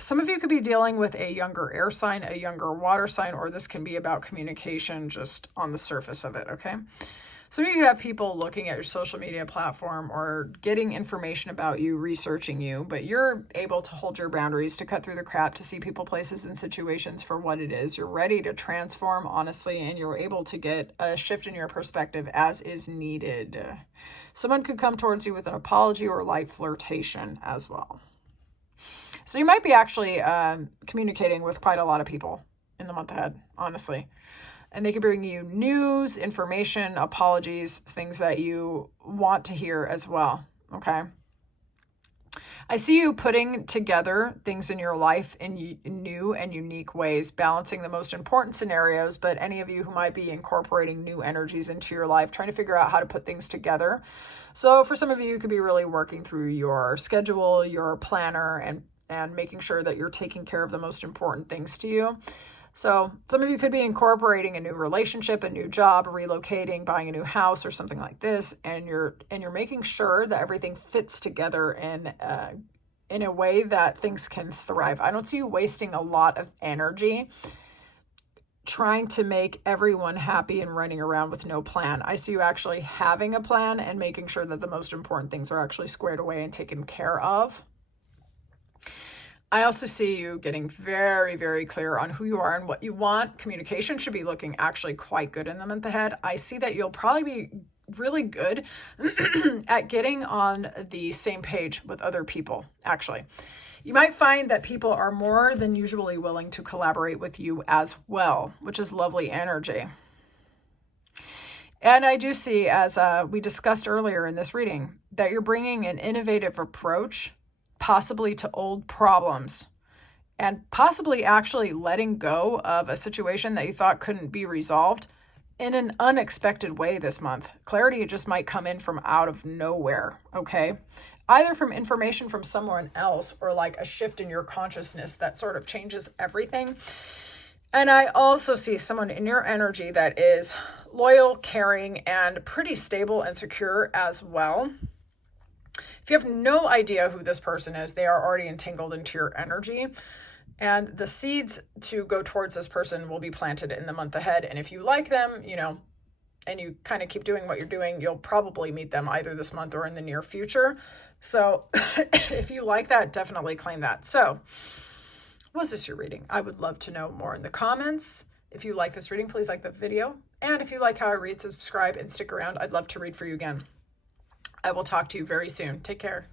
Some of you could be dealing with a younger air sign, a younger water sign, or this can be about communication just on the surface of it, okay? Some of you could have people looking at your social media platform or getting information about you, researching you, but you're able to hold your boundaries, to cut through the crap, to see people, places, and situations for what it is. You're ready to transform, honestly, and you're able to get a shift in your perspective as is needed. Someone could come towards you with an apology or light flirtation as well. So you might be actually communicating with quite a lot of people in the month ahead, honestly. And they could bring you news, information, apologies, things that you want to hear as well, okay? I see you putting together things in your life in new and unique ways, balancing the most important scenarios, but any of you who might be incorporating new energies into your life, trying to figure out how to put things together. So for some of you, you could be really working through your schedule, your planner, and making sure that you're taking care of the most important things to you. So some of you could be incorporating a new relationship, a new job, relocating, buying a new house or something like this, and you're making sure that everything fits together in a way that things can thrive. I don't see you wasting a lot of energy trying to make everyone happy and running around with no plan. I see you actually having a plan and making sure that the most important things are actually squared away and taken care of. I also see you getting very, very clear on who you are and what you want. Communication should be looking actually quite good in the month ahead. I see that you'll probably be really good at getting on the same page with other people, actually. You might find that people are more than usually willing to collaborate with you as well, which is lovely energy. And I do see, as we discussed earlier in this reading, that you're bringing an innovative approach possibly to old problems, and possibly actually letting go of a situation that you thought couldn't be resolved in an unexpected way this month. Clarity just might come in from out of nowhere, okay? Either from information from someone else or like a shift in your consciousness that sort of changes everything. And I also see someone in your energy that is loyal, caring, and pretty stable and secure as well. If you have no idea who this person is, they are already entangled into your energy, and the seeds to go towards this person will be planted in the month ahead. And if you like them, and you kind of keep doing what you're doing, you'll probably meet them either this month or in the near future. So if you like that, definitely claim that. So was this your reading? I would love to know more in the comments. If you like this reading, please like the video. And if you like how I read, subscribe and stick around. I'd love to read for you again. I will talk to you very soon. Take care.